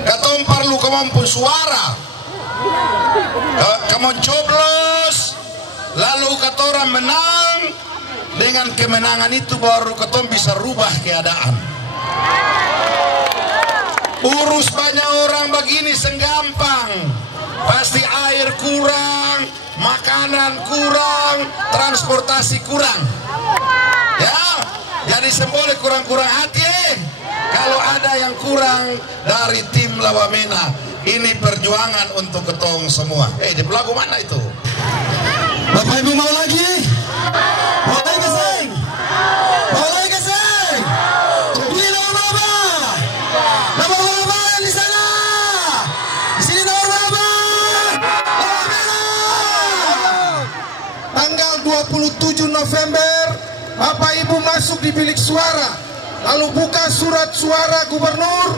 Katong perlu kemampuan suara. Kamu coblos, lalu katorang menang. Dengan kemenangan itu baru katong bisa rubah keadaan. Urus banyak orang begini segampang. Pasti air kurang, makanan kurang, transportasi kurang. Ya, jadi semboleh kurang-kurang hati. Kalau ada yang kurang dari tim Lawamena, ini perjuangan untuk ketong semua. Di pelaku mana itu? Bapak Ibu mau lagi? Boleh keseng? Boleh keseng? Di nomor berapa? Nomor berapa yang di sana? Di sini nomor berapa? Tanggal 27 November Bapak Ibu masuk di bilik suara, lalu buka surat suara gubernur,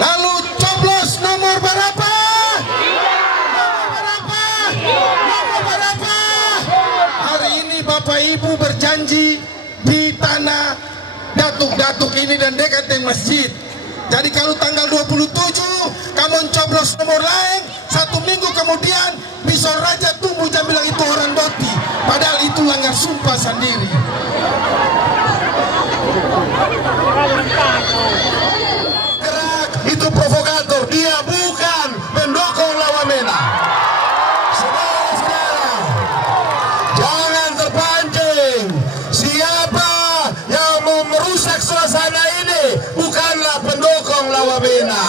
lalu coblos nomor berapa? Nomor berapa? Nomor berapa? Hari ini Bapak Ibu berjanji di tanah datuk-datuk ini dan dekat dengan masjid. Jadi kalau tanggal 27 kamu coblos nomor lain, 1 minggu kemudian bisa raja tumbuh jam bilang itu orang doti, padahal itu langgar sumpah sendiri. Gerak itu provokator, dia bukan pendukung Lawamena. Saudara-saudara, jangan terpancing. Siapa yang mau merusak suasana ini bukanlah pendukung Lawamena.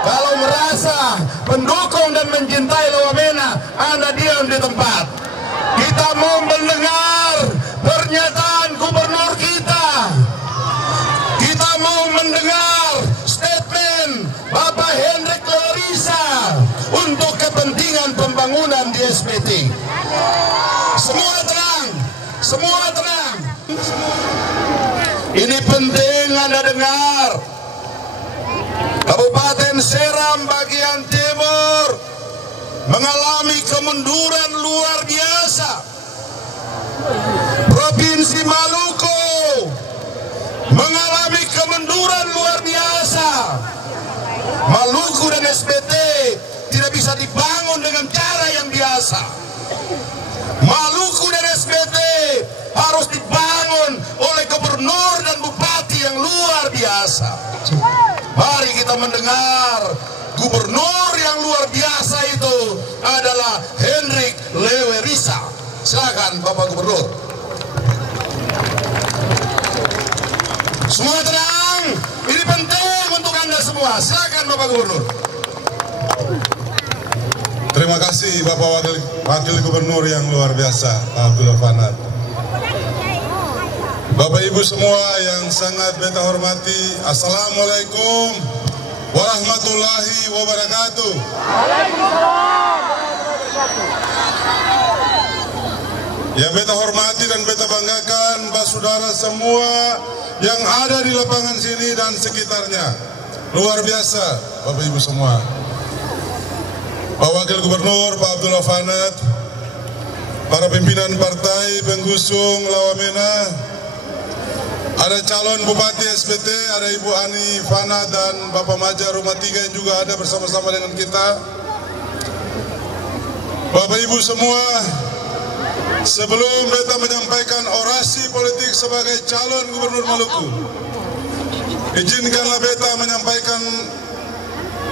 Kalau merasa pendukung dan mencintai Lawamena, Anda diam di tempat. Kita mau mendengar pernyataan gubernur kita. Kita mau mendengar statement Bapak Hendrik Lewerisa untuk kepentingan pembangunan di SPT. Semua tenang, semua tenang. Ini penting Anda dengar. Kabupaten Seram bagian timur mengalami kemunduran luar biasa. Provinsi Maluku mengalami kemunduran luar biasa. Maluku dan SPT tidak bisa dibangun dengan cara yang biasa. Maluku dan SPT harus dibangun oleh gubernur dan bupati yang luar biasa. Mari kita mendengar gubernur yang luar biasa itu adalah Hendrik Lewerisa. Silakan Bapak Gubernur. Semua tenang, ini penting untuk Anda semua. Silakan Bapak Gubernur. Terima kasih Bapak Wakil Gubernur yang luar biasa, Pak Abdullah Fanat. Bapak Ibu semua yang sangat beta hormati, Assalamualaikum warahmatullahi wabarakatuh. Yang beta hormati dan beta banggakan, saudara semua yang ada di lapangan sini dan sekitarnya. Luar biasa Bapak Ibu semua. Pak Wakil Gubernur, Pak Abdullah Fanat, para pimpinan partai pengusung Lawamena, ada calon Bupati SPT, ada Ibu Ani Fana dan Bapak Maja Rumah 3 yang juga ada bersama-sama dengan kita. Bapak Ibu semua, sebelum beta menyampaikan orasi politik sebagai calon Gubernur Maluku, izinkanlah beta menyampaikan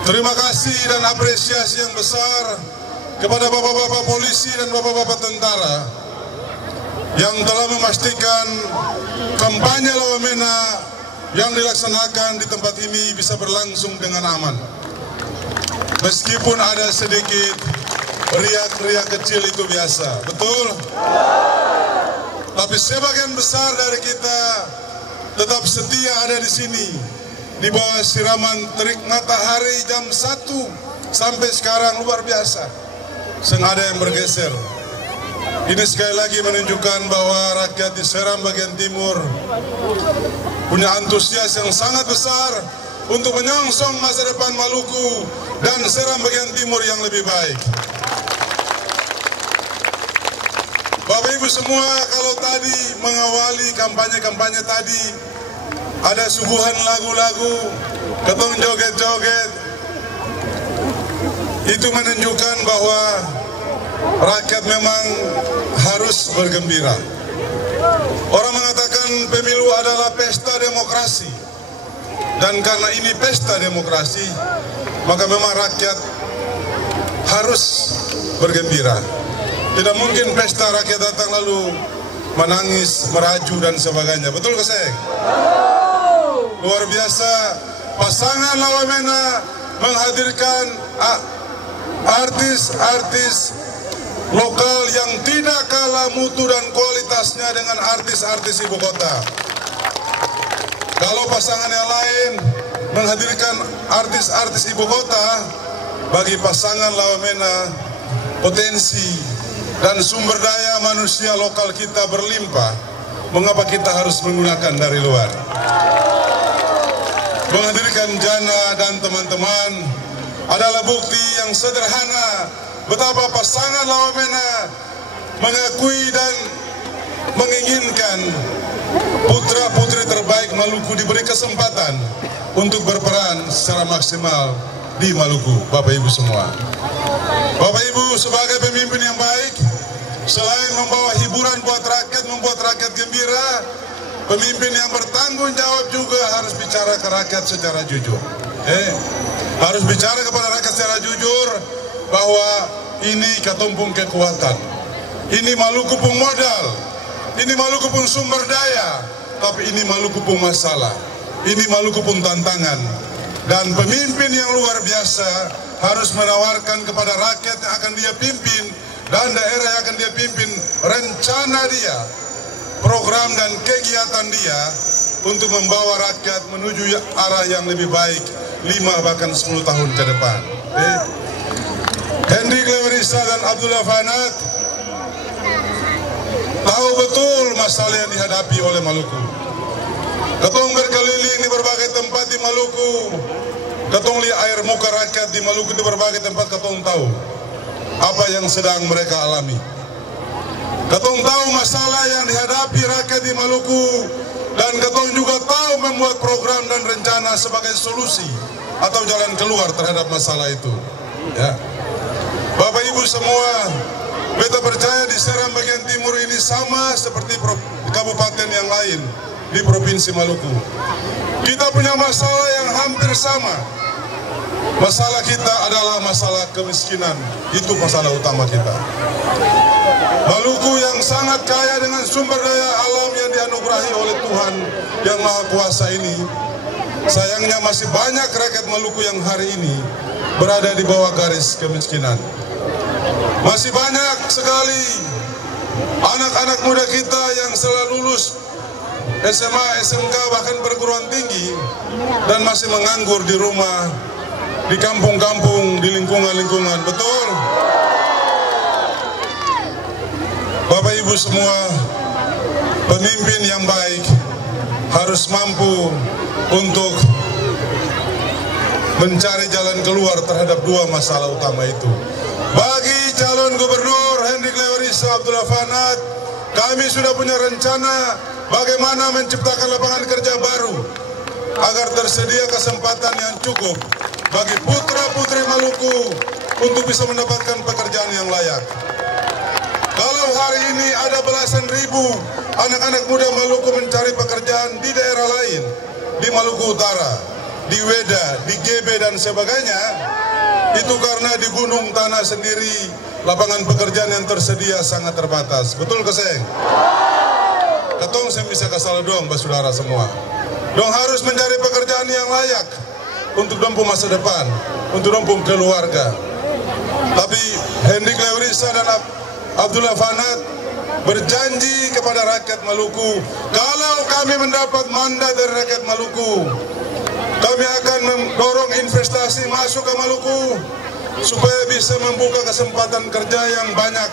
Terima kasih dan apresiasi yang besar kepada bapak-bapak polisi dan bapak-bapak tentara yang telah memastikan kampanye Lawamena yang dilaksanakan di tempat ini bisa berlangsung dengan aman. Meskipun ada sedikit riak-riak kecil, itu biasa, betul? Tapi sebagian besar dari kita tetap setia ada di sini di bawah siraman terik matahari jam 1 sampai sekarang luar biasa. Sengaja yang bergeser. Ini sekali lagi menunjukkan bahwa rakyat di Seram bagian timur punya antusias yang sangat besar untuk menyongsong masa depan Maluku dan Seram bagian timur yang lebih baik. Bapak Ibu semua, kalau tadi mengawali kampanye-kampanye tadi ada suguhan lagu-lagu, ketong joget-joget, itu menunjukkan bahwa rakyat memang harus bergembira. Orang mengatakan pemilu adalah pesta demokrasi, dan karena ini pesta demokrasi, maka memang rakyat harus bergembira. Tidak mungkin pesta rakyat datang lalu menangis, meraju dan sebagainya. Betul ke saya? Luar biasa, pasangan Lawamena menghadirkan artis-artis lokal yang tidak kalah mutu dan kualitasnya dengan artis-artis ibu kota. Kalau pasangan yang lain menghadirkan artis-artis ibu kota, bagi pasangan Lawamena potensi dan sumber daya manusia lokal kita berlimpah. Mengapa kita harus menggunakan dari luar? Menghadirkan Jana dan teman-teman adalah bukti yang sederhana betapa pasangan Lawamena mengakui dan menginginkan putra-putri terbaik Maluku diberi kesempatan untuk berperan secara maksimal di Maluku. Bapak Ibu semua, Bapak Ibu sebagai pemimpin yang baik, selain membawa hiburan buat rakyat, membuat rakyat gembira, pemimpin yang bertanggung jawab juga harus bicara ke rakyat secara jujur. Harus bicara kepada rakyat secara jujur bahwa ini katumpung kekuatan, ini Maluku pun modal, ini Maluku pun sumber daya, tapi ini Maluku pun masalah, ini Maluku pun tantangan. Dan pemimpin yang luar biasa harus menawarkan kepada rakyat yang akan dia pimpin dan daerah yang akan dia pimpin rencana dia, program dan kegiatan dia untuk membawa rakyat menuju arah yang lebih baik 5 bahkan 10 tahun ke depan. Hendrik Lewarisa dan Abdullah Fanat tahu betul masalah yang dihadapi oleh Maluku. Ketong berkeliling di berbagai tempat di Maluku, ketong lihat air muka rakyat di Maluku di berbagai tempat, ketong tahu apa yang sedang mereka alami. Ketong tahu masalah yang dihadapi rakyat di Maluku, dan ketong juga tahu membuat program dan rencana sebagai solusi atau jalan keluar terhadap masalah itu. Ya. Bapak Ibu semua, beta percaya di Seram bagian timur ini sama seperti kabupaten yang lain di Provinsi Maluku. Kita punya masalah yang hampir sama. Masalah kita adalah masalah kemiskinan. Itu masalah utama kita. Maluku yang sangat kaya dengan sumber daya alam yang dianugerahi oleh Tuhan yang Maha Kuasa ini, sayangnya masih banyak rakyat Maluku yang hari ini berada di bawah garis kemiskinan. Masih banyak sekali anak-anak muda kita yang setelah lulus SMA, SMK, bahkan perguruan tinggi dan masih menganggur di rumah, di kampung-kampung, di lingkungan-lingkungan. Betul? Bapak Ibu semua, pemimpin yang baik harus mampu untuk mencari jalan keluar terhadap dua masalah utama itu. Bagi calon gubernur Hendrik Lewarisa Abdullah Fanat, kami sudah punya rencana bagaimana menciptakan lapangan kerja baru agar tersedia kesempatan yang cukup bagi putra-putri Maluku untuk bisa mendapatkan pekerjaan yang layak. Kalau hari ini ada belasan ribu anak-anak muda Maluku mencari pekerjaan di daerah lain, di Maluku Utara, di Weda, di GB dan sebagainya, itu karena di gunung tanah sendiri lapangan pekerjaan yang tersedia sangat terbatas. Betul ke Seng? Ketong saya bisa kasal dong, saudara semua. Dong harus mencari pekerjaan yang layak untuk dompu masa depan, untuk dompu keluarga. Tapi Hendrik Lewarisa dan Abdullah Fanat berjanji kepada rakyat Maluku, kalau kami mendapat mandat dari rakyat Maluku, kami akan mendorong investasi masuk ke Maluku supaya bisa membuka kesempatan kerja yang banyak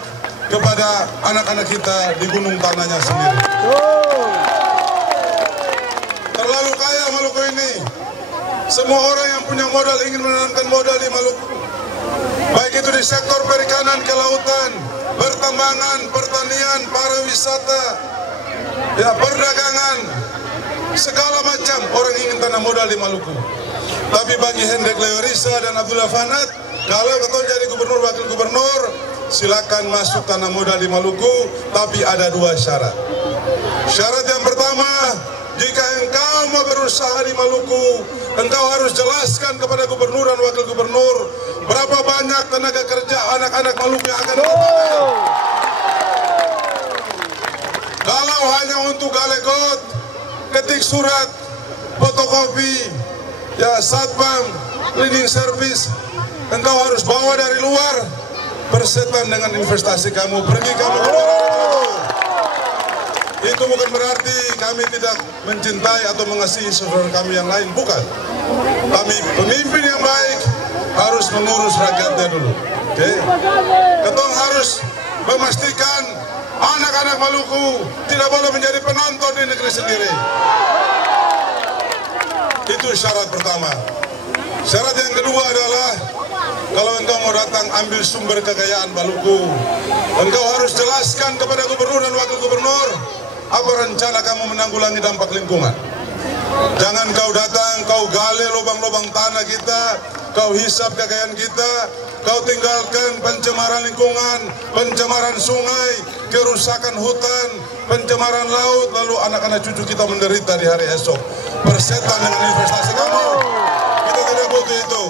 kepada anak-anak kita di gunung tanahnya sendiri. Terlalu kaya Maluku ini. Semua orang yang punya modal ingin menanamkan modal di Maluku. Baik itu di sektor perikanan, kelautan, pertambangan, pertanian, pariwisata, ya perdagangan, segala macam orang ingin tanam modal di Maluku. Tapi bagi Hendrik Lewarisa dan Abdullah Fanat, kalau ketemu jadi gubernur, wakil gubernur, silakan masuk tanam modal di Maluku, tapi ada dua syarat. Syarat yang pertama, jika engkau mau berusaha di Maluku, engkau harus jelaskan kepada gubernur dan wakil gubernur berapa banyak tenaga kerja anak-anak Maluku yang akan dipakai. Kalau hanya untuk galegot, ketik surat, fotokopi, ya satpam, cleaning service, engkau harus bawa dari luar, persetan dengan investasi kamu, pergi kamu keluar dari Maluku. Itu bukan berarti kami tidak mencintai atau mengasihi saudara kami yang lain, bukan. Kami pemimpin yang baik harus mengurus rakyatnya dulu. Oke? Ketong harus memastikan anak-anak Maluku tidak boleh menjadi penonton di negeri sendiri. Itu syarat pertama. Syarat yang kedua adalah kalau engkau mau datang ambil sumber kekayaan Maluku, engkau harus jelaskan kepada gubernur dan wakil gubernur apa rencana kamu menanggulangi dampak lingkungan. Jangan kau datang, kau gali lubang-lubang tanah kita, kau hisap kekayaan kita, kau tinggalkan pencemaran lingkungan, pencemaran sungai, kerusakan hutan, pencemaran laut, lalu anak-anak cucu kita menderita di hari esok. Persetan dengan investasi kamu. Kita tidak butuh itu.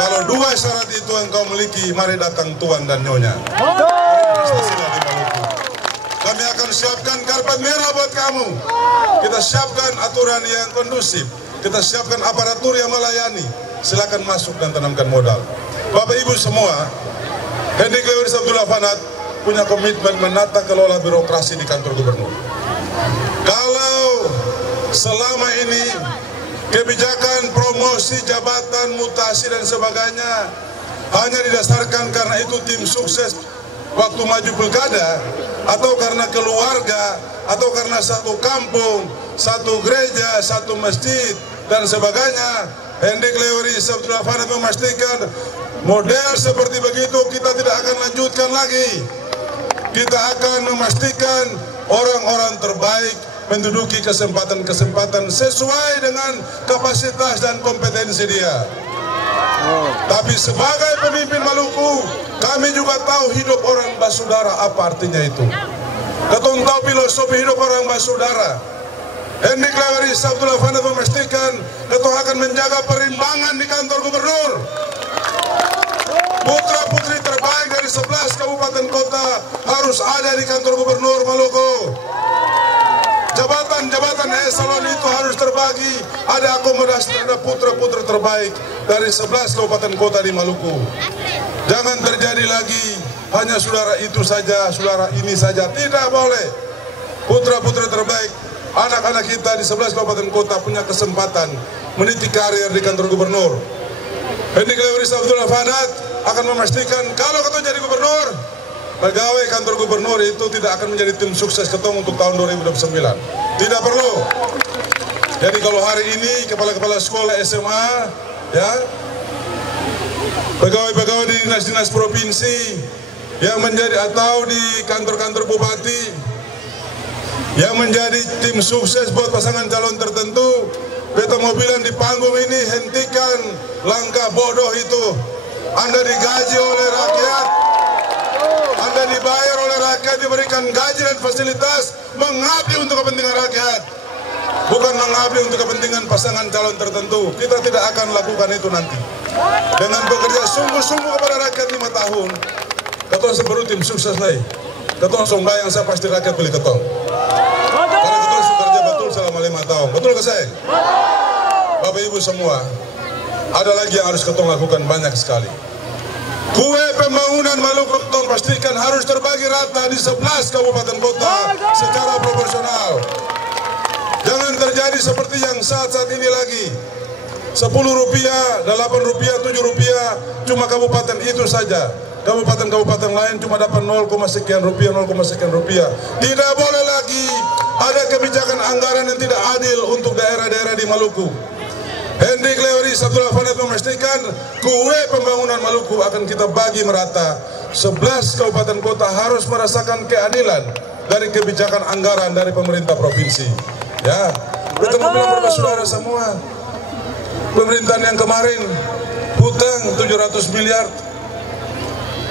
Kalau dua syarat itu engkau miliki, mari datang tuan dan nyonya. Investasilah di Maluku. Kami akan siapkan karpet merah buat kamu. Kita siapkan aturan yang kondusif. Kita siapkan aparatur yang melayani. Silakan masuk dan tanamkan modal. Bapak Ibu semua, Hendrik Lewarisa Abdullah Fanat punya komitmen menata kelola birokrasi di kantor gubernur. Kalau selama ini kebijakan promosi jabatan, mutasi dan sebagainya hanya didasarkan karena itu tim sukses waktu maju pilkada, atau karena keluarga, atau karena satu kampung, satu gereja, satu masjid dan sebagainya, Hendrik Lewarisa Abdullah Fanat memastikan model seperti begitu kita tidak akan lanjutkan lagi. Kita akan memastikan orang-orang terbaik menduduki kesempatan-kesempatan sesuai dengan kapasitas dan kompetensi dia. Tapi sebagai pemimpin Maluku, kami juga tahu hidup orang basudara apa artinya itu. Ketong tahu filosofi hidup orang basudara. Hendrik Lewarisa Abdullah Fanat memastikan ketong akan menjaga perimbangan di kantor gubernur. Putra-putri terbaik dari 11 kabupaten kota harus ada di kantor gubernur Maluku. Jabatan-jabatan eselon itu harus terbagi, ada akomodasi terhadap putra-putri terbaik dari 11 kabupaten kota di Maluku. Jangan terjadi lagi hanya saudara itu saja, saudara ini saja, tidak boleh. Putra-putri terbaik, anak-anak kita di 11 kabupaten kota punya kesempatan meniti karir di kantor gubernur. Hendrik Lewarisa Abdullah Fanat akan memastikan kalau ketong jadi gubernur, pegawai kantor gubernur itu tidak akan menjadi tim sukses ketong untuk tahun 2029. Tidak perlu. Jadi kalau hari ini kepala-kepala sekolah SMA, ya, pegawai-pegawai di dinas-dinas provinsi yang menjadi atau di kantor-kantor bupati yang menjadi tim sukses buat pasangan calon tertentu, beta mau bilang di panggung ini, hentikan langkah bodoh itu. Anda digaji oleh rakyat, Anda dibayar oleh rakyat, diberikan gaji dan fasilitas mengabdi untuk kepentingan rakyat. bukan mengabdi untuk kepentingan pasangan calon tertentu. Kita tidak akan lakukan itu nanti. Dengan bekerja sungguh-sungguh kepada rakyat 5 tahun, ketong sebaru tim sukses lagi. Ketong sombayang saya pasti rakyat pilih ketong. Karena ketong kerja betul selama 5 tahun. Betul ke saya? Bapak Ibu semua, ada lagi yang harus ketong lakukan banyak sekali. Kue pembangunan Maluku ketong pastikan harus terbagi rata di 11 kabupaten kota secara proporsional. Jangan terjadi seperti yang saat-saat ini lagi. 10 rupiah, 8 rupiah, 7 rupiah, cuma kabupaten itu saja. Kabupaten-kabupaten lain cuma dapat 0, sekian rupiah, 0, sekian rupiah. Tidak boleh lagi ada kebijakan anggaran yang tidak adil untuk daerah-daerah di Maluku. Hendrik Lewaris Abdullah Fanat memastikan kue pembangunan Maluku akan kita bagi merata. 11 kabupaten kota harus merasakan keadilan dari kebijakan anggaran dari pemerintah provinsi. Ya, kita mau bilang kepada saudara semua, pemerintahan yang kemarin hutang 700 miliar,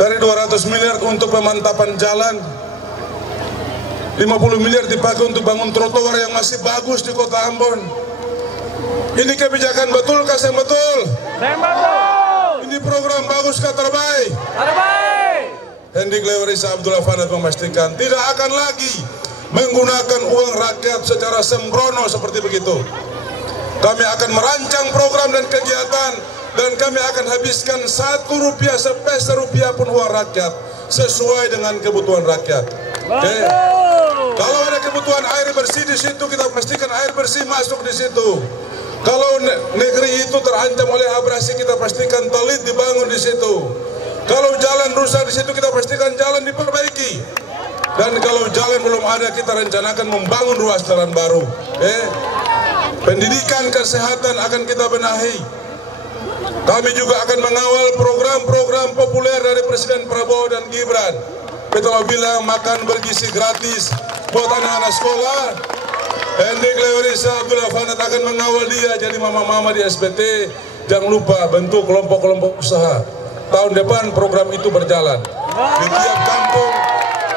dari 200 miliar untuk pemantapan jalan, 50 miliar dipakai untuk bangun trotoar yang masih bagus di kota Ambon. Ini kebijakan betul kah yang betul? Yang betul. Ini program bagus kah terbaik? Terbaik. Hendrik Lewaris Abdullah Fanat memastikan tidak akan lagi menggunakan uang rakyat secara sembrono seperti begitu. Kami akan merancang program dan kegiatan dan kami akan habiskan 1 rupiah sepeser rupiah pun uang rakyat sesuai dengan kebutuhan rakyat. Okay. Kalau ada kebutuhan air bersih di situ, kita pastikan air bersih masuk di situ. Kalau negeri itu terancam oleh abrasi, kita pastikan toilet dibangun di situ. Kalau jalan rusak di situ, kita pastikan jalan diperbaiki. Dan kalau jalan belum ada, kita rencanakan membangun ruas jalan baru. Pendidikan, kesehatan akan kita benahi. Kami juga akan mengawal program-program populer dari Presiden Prabowo dan Gibran. Kita mau bilang makan bergizi gratis buat anak-anak sekolah. Hendrik Lewaris Abdullah Fanat akan mengawal dia jadi mama-mama di SPT. Jangan lupa bentuk kelompok-kelompok usaha. Tahun depan program itu berjalan. Di tiap kampung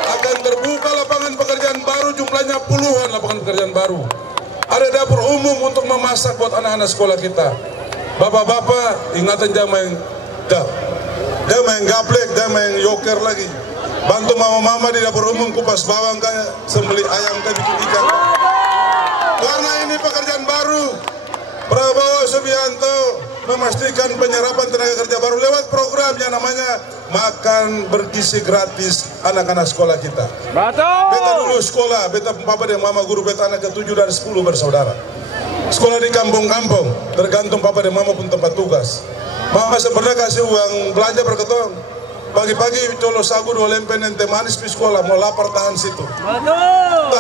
akan terbuka lapangan pekerjaan baru, jumlahnya puluhan lapangan pekerjaan baru. Ada dapur umum untuk memasak buat anak-anak sekolah kita. Bapak-bapak ingatan jangan main gaplek, jangan main yoker lagi. Bantu mama-mama di dapur umum kupas bawang kayak sembelih ayam kayak bikin ikan. Karena ini pekerjaan baru, Prabowo Subianto memastikan penyerapan tenaga kerja baru lewat program yang namanya makan bergizi gratis anak-anak sekolah kita. Betul. Beta dulu sekolah, beta papa dan mama guru beta anak ke-7 dari 10 bersaudara. Sekolah di kampung-kampung, tergantung papa dan mama pun tempat tugas. Mama pernah kasih uang belanja berketong. Pagi-pagi colo sagu 2 lempen ente manis di sekolah, mau lapar tahan situ. Betul.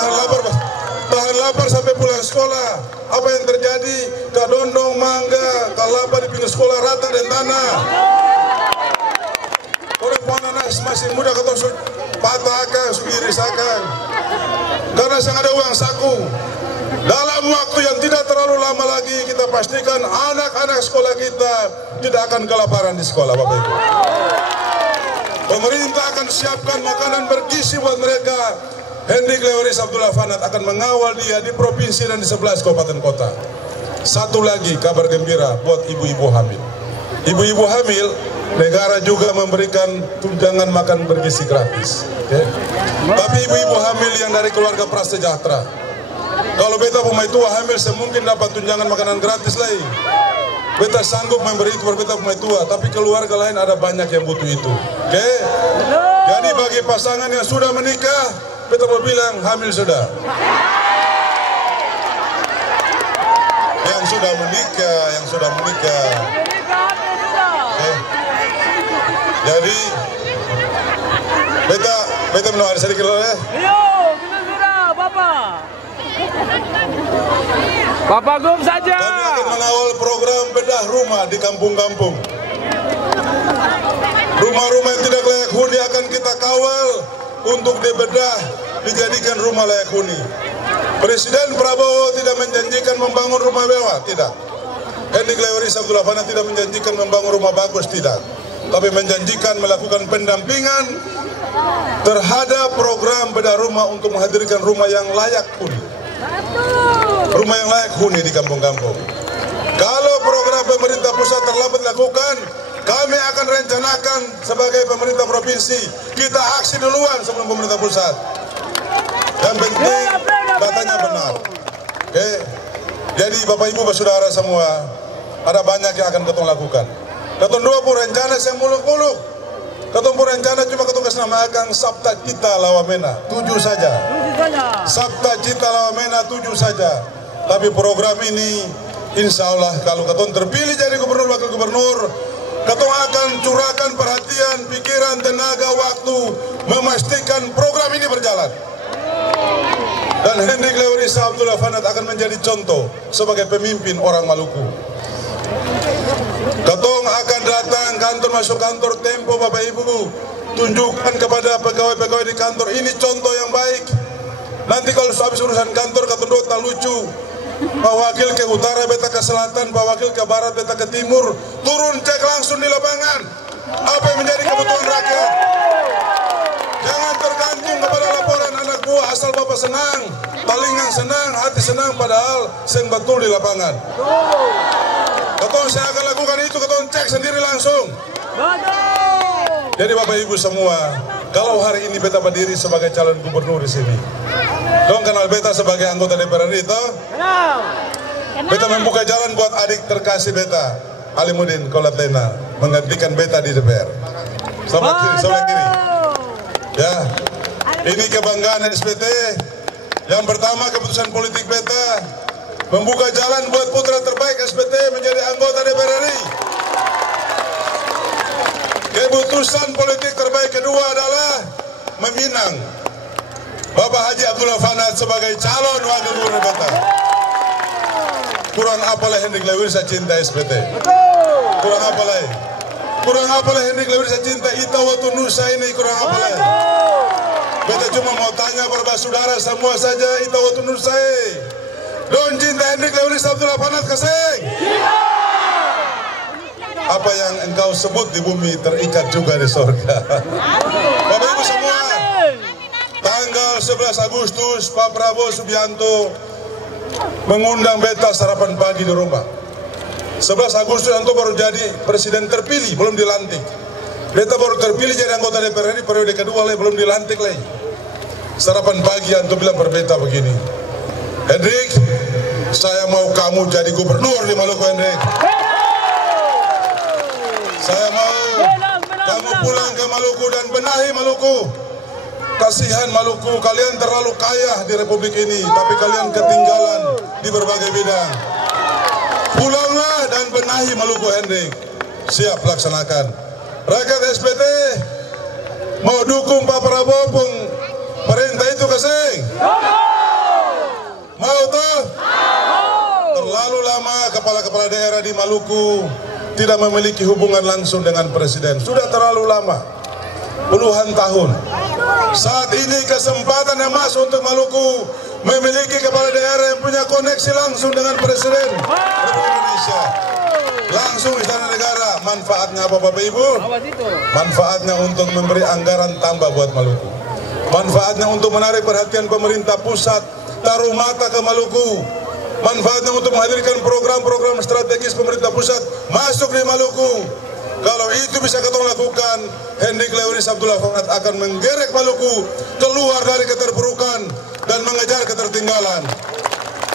Tahan lapar sampai pulang sekolah. Apa yang terjadi? Kadondong, mangga, kalapa di pinggir sekolah rata dan tanah. Orang pananas masih muda ketosuk patah akan, iris akan. Karena sangat ada uang saku. Dalam waktu yang tidak terlalu lama lagi kita pastikan anak-anak sekolah kita tidak akan kelaparan di sekolah, Bapak Ibu. Pemerintah akan siapkan makanan bergizi buat mereka. Hendrik Lewaris Abdullah Fanat akan mengawal dia di provinsi dan di 11 kabupaten kota. Satu lagi kabar gembira buat ibu-ibu hamil. Ibu-ibu hamil, negara juga memberikan tunjangan makan bergizi gratis. Tapi ibu-ibu hamil yang dari keluarga prasejahtera, kalau beta pemain tua hamil semungkin dapat tunjangan makanan gratis lagi. Beta sanggup memberi itu beta pemain tua, tapi keluarga lain ada banyak yang butuh itu. Oke? Jadi bagi pasangan yang sudah menikah, beta mau bilang hamil sudah. Yang sudah menikah. Jadi beta menawar sedikit loh ya. Yo, kita sudah, Bapak. Bapak Gum saja. Kami akan mengawal program bedah rumah di kampung-kampung. Rumah-rumah yang tidak layak huni akan kita kawal untuk dibedah, dijadikan rumah layak huni. Presiden Prabowo tidak menjanjikan membangun rumah mewah, tidak. Hendrik Lewaris Abdullah Fanat tidak menjanjikan membangun rumah bagus, tidak. Tapi menjanjikan melakukan pendampingan terhadap program bedah rumah untuk menghadirkan rumah yang layak huni. rumah yang layak huni di kampung-kampung. Kalau program pemerintah pusat terlambat dilakukan, kami akan rencanakan sebagai pemerintah provinsi, kita aksi duluan sebelum pemerintah pusat. Yang penting datanya benar. Oke. Jadi Bapak Ibu Saudara semua, ada banyak yang akan ketong lakukan. Ketong dua pun rencana yang muluk-muluk. Ketong pun rencana cuma ketong kasih nama akan Sabta Cita Lawamena, 7 saja. Sabta Cita Lawamena 7 saja. Tapi program ini insya Allah kalau ketong terpilih jadi gubernur wakil gubernur, ketong akan curahkan perhatian, pikiran, tenaga, waktu memastikan program ini berjalan. Dan Hendrik Lewarisa Abdullah Fanat akan menjadi contoh sebagai pemimpin orang Maluku. Ketong akan datang kantor, masuk kantor Tempo, Bapak Ibu, tunjukkan kepada pegawai-pegawai di kantor ini contoh yang baik. Nanti kalau habis urusan kantor ketong dua tak lucu, Pak Wakil ke utara, beta ke selatan, Pak Wakil ke barat, beta ke timur, turun cek langsung di lapangan apa yang menjadi kebutuhan rakyat. Jangan tergantung kepada laporan anak buah, asal Bapak senang, talingan senang, hati senang, padahal seng betul di lapangan. Ketong saya akan lakukan itu, ketong cek sendiri langsung. Jadi Bapak Ibu semua, kalau hari ini beta berdiri sebagai calon gubernur di sini, dong kenal beta sebagai anggota DPR itu, beta membuka jalan buat adik terkasih beta, Alimuddin Kolatlena, menggantikan beta di DPR. Sebelah kiri. Ya, ini kebanggaan SPT. Yang pertama keputusan politik beta membuka jalan buat putra terbaik SPT menjadi anggota DPR RI. Keputusan politik terbaik kedua adalah meminang Bapak Haji Abdullah Fanat sebagai calon wakil gubernur beta. Kurang apalah Hendrik Lewarisa cinta SPT. Kurang apalah. Kurang apalah Hendrik Lewarisa cinta Ita Watu Nusa ini, kurang apalah. Beta cuma mau tanya kepada saudara semua saja, Ita Watu Nusa. Don cinta Hendrik Lewarisa Abdullah Fanat keseng. Apa yang engkau sebut di bumi terikat juga di sorga. Bapak Ibu semua, tanggal 11 Agustus Pak Prabowo Subianto mengundang beta sarapan pagi di rumah. 11 Agustus Anto baru jadi presiden terpilih, belum dilantik. Beta baru terpilih jadi anggota DPR RI periode kedua, belum dilantik lagi. Sarapan pagi Anto bilang berbeta begini, Hendrik, saya mau kamu jadi gubernur di Maluku, Hendrik. Saya mau kamu pulang ke Maluku dan benahi Maluku. Kasihan Maluku, kalian terlalu kaya di Republik ini, tapi kalian ketinggalan di berbagai bidang. Pulanglah dan benahi Maluku, Hendrik. Siap laksanakan. Rakyat SPT mau dukung Pak Prabowo pun perintah itu keseng. Mau toh? Terlalu lama kepala-kepala daerah di Maluku tidak memiliki hubungan langsung dengan presiden. Sudah terlalu lama, puluhan tahun. Saat ini kesempatan emas untuk Maluku memiliki kepala daerah yang punya koneksi langsung dengan presiden Republik Indonesia. Langsung istana negara. Manfaatnya apa Bapak Ibu? Manfaatnya untuk memberi anggaran tambah buat Maluku. Manfaatnya untuk menarik perhatian pemerintah pusat, taruh mata ke Maluku. Manfaatnya untuk menghadirkan program-program strategis pemerintah pusat masuk di Maluku. Kalau itu bisa kita lakukan, Hendrik Lewarisa Abdullah Fanat akan menggerek Maluku keluar dari keterpurukan dan mengejar ketertinggalan.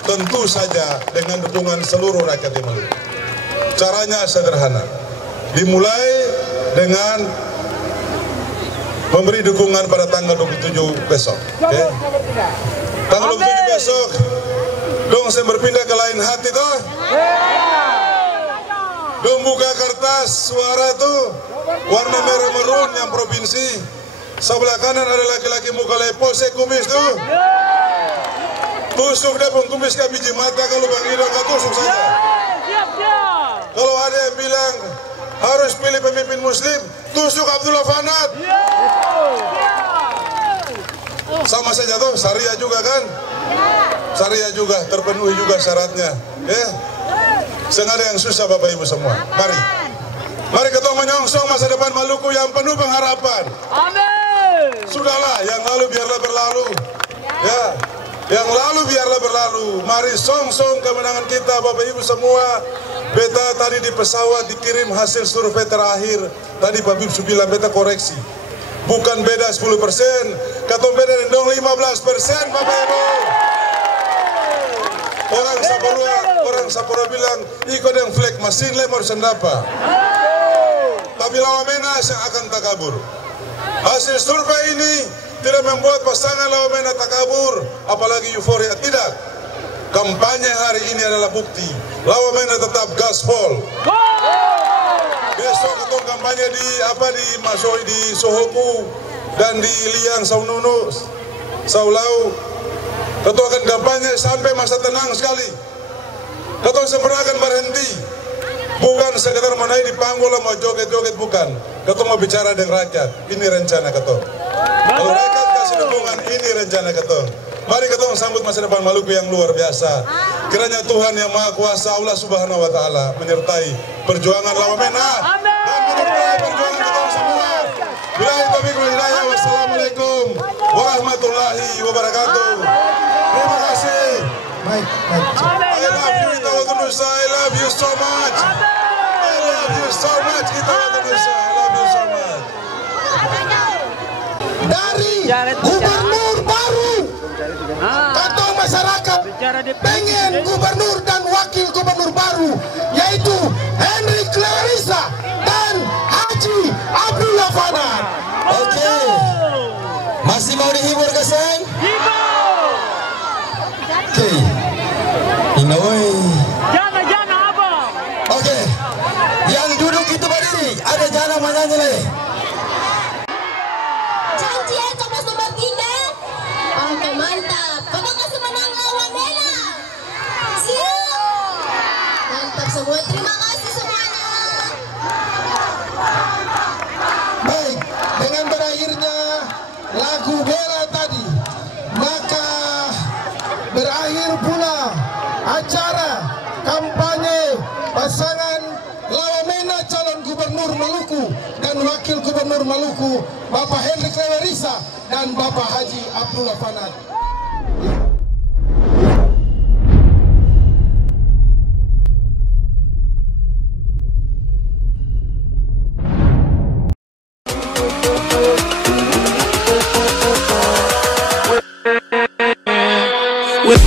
Tentu saja dengan dukungan seluruh rakyat di Maluku. Caranya sederhana, dimulai dengan memberi dukungan pada tanggal 27 besok. Okay? Tanggal 27 besok, dong saya berpindah ke lain hati toh. Dong buka kertas suara tuh warna merah merun yang provinsi. Sebelah kanan ada laki-laki muka lepo, saya kumis tuh. Tusuk deh pun kumis ke biji mata, kalau Bang Ido nggak tusuk saja. Kalau ada yang bilang harus pilih pemimpin muslim, tusuk Abdullah Fanat. Sama saja tuh, syariah juga kan? Syariah juga, terpenuhi juga syaratnya. Ya, sengaja yang susah Bapak Ibu semua. Mari kita menyongsong masa depan Maluku yang penuh pengharapan. Amin. Sudahlah, yang lalu biarlah berlalu. Ya, Yang lalu biarlah berlalu. Mari song-song kemenangan kita, Bapak Ibu semua. Beta tadi di pesawat dikirim hasil survei terakhir. Tadi Pak Bib bilang beta koreksi. Bukan beda 10%, katong beda dong 15%, Bapak Ibu. Orang Sapura bilang, ikut yang flag mesin lemor sendapa. Tapi Lawamena akan takabur. Hasil survei ini tidak membuat pasangan Lawamena takabur, apalagi euforia, tidak. Kampanye hari ini adalah bukti. Lawamena tetap gaspol. Besok ketong kampanye di Masoi, di Sohoku dan di Liang Saununu, Saulau. Ketong akan kampanye sampai masa tenang sekali. Ketong sebenarnya akan berhenti. Bukan sekedar mau naik di panggung mau joget-joget, bukan. Ketong mau bicara dengan rakyat. Ini rencana ketong. Kalau rakyat kasih dukungan, ini rencana ketong. Mari ketong sambut masa depan Maluku yang luar biasa. Kiranya Tuhan yang Maha Kuasa, Allah Subhanahu Wa Taala menyertai perjuangan Lawamena dan menyertai perjuangan ketong semua. Billahi taufiq wal hidayah. Wassalamualaikum warahmatullahi wabarakatuh. Terima kasih. Baik. I love you, Itawa Nusa. I love you so much. I love you so much, Itawa Nusa. I love you so much. Dari gubernur baru, atau masyarakat pengen gubernur dan wakil gubernur baru, yaitu Hendrik Lewarisa dan Haji Abdullah Fanat. Oke. Masih mau dihibur keseng? Oke. Inoi. Jana abang. Oke. Yang duduk itu berdiri. Ada jana menyanyi lagi. Janji ya Komnas nomor 3. Oke, mantap. Potong kasih menang Lawamena. Siap. Mantap semua. Terima kasih semuanya. Baik, dengan berakhirnya lagu bela tadi, maka berakhir pula acara kampanye pasangan Lawamena calon gubernur Maluku dan wakil gubernur Maluku, Bapak Hendrik Lewarisa dan Bapak Haji Abdullah Fanat. With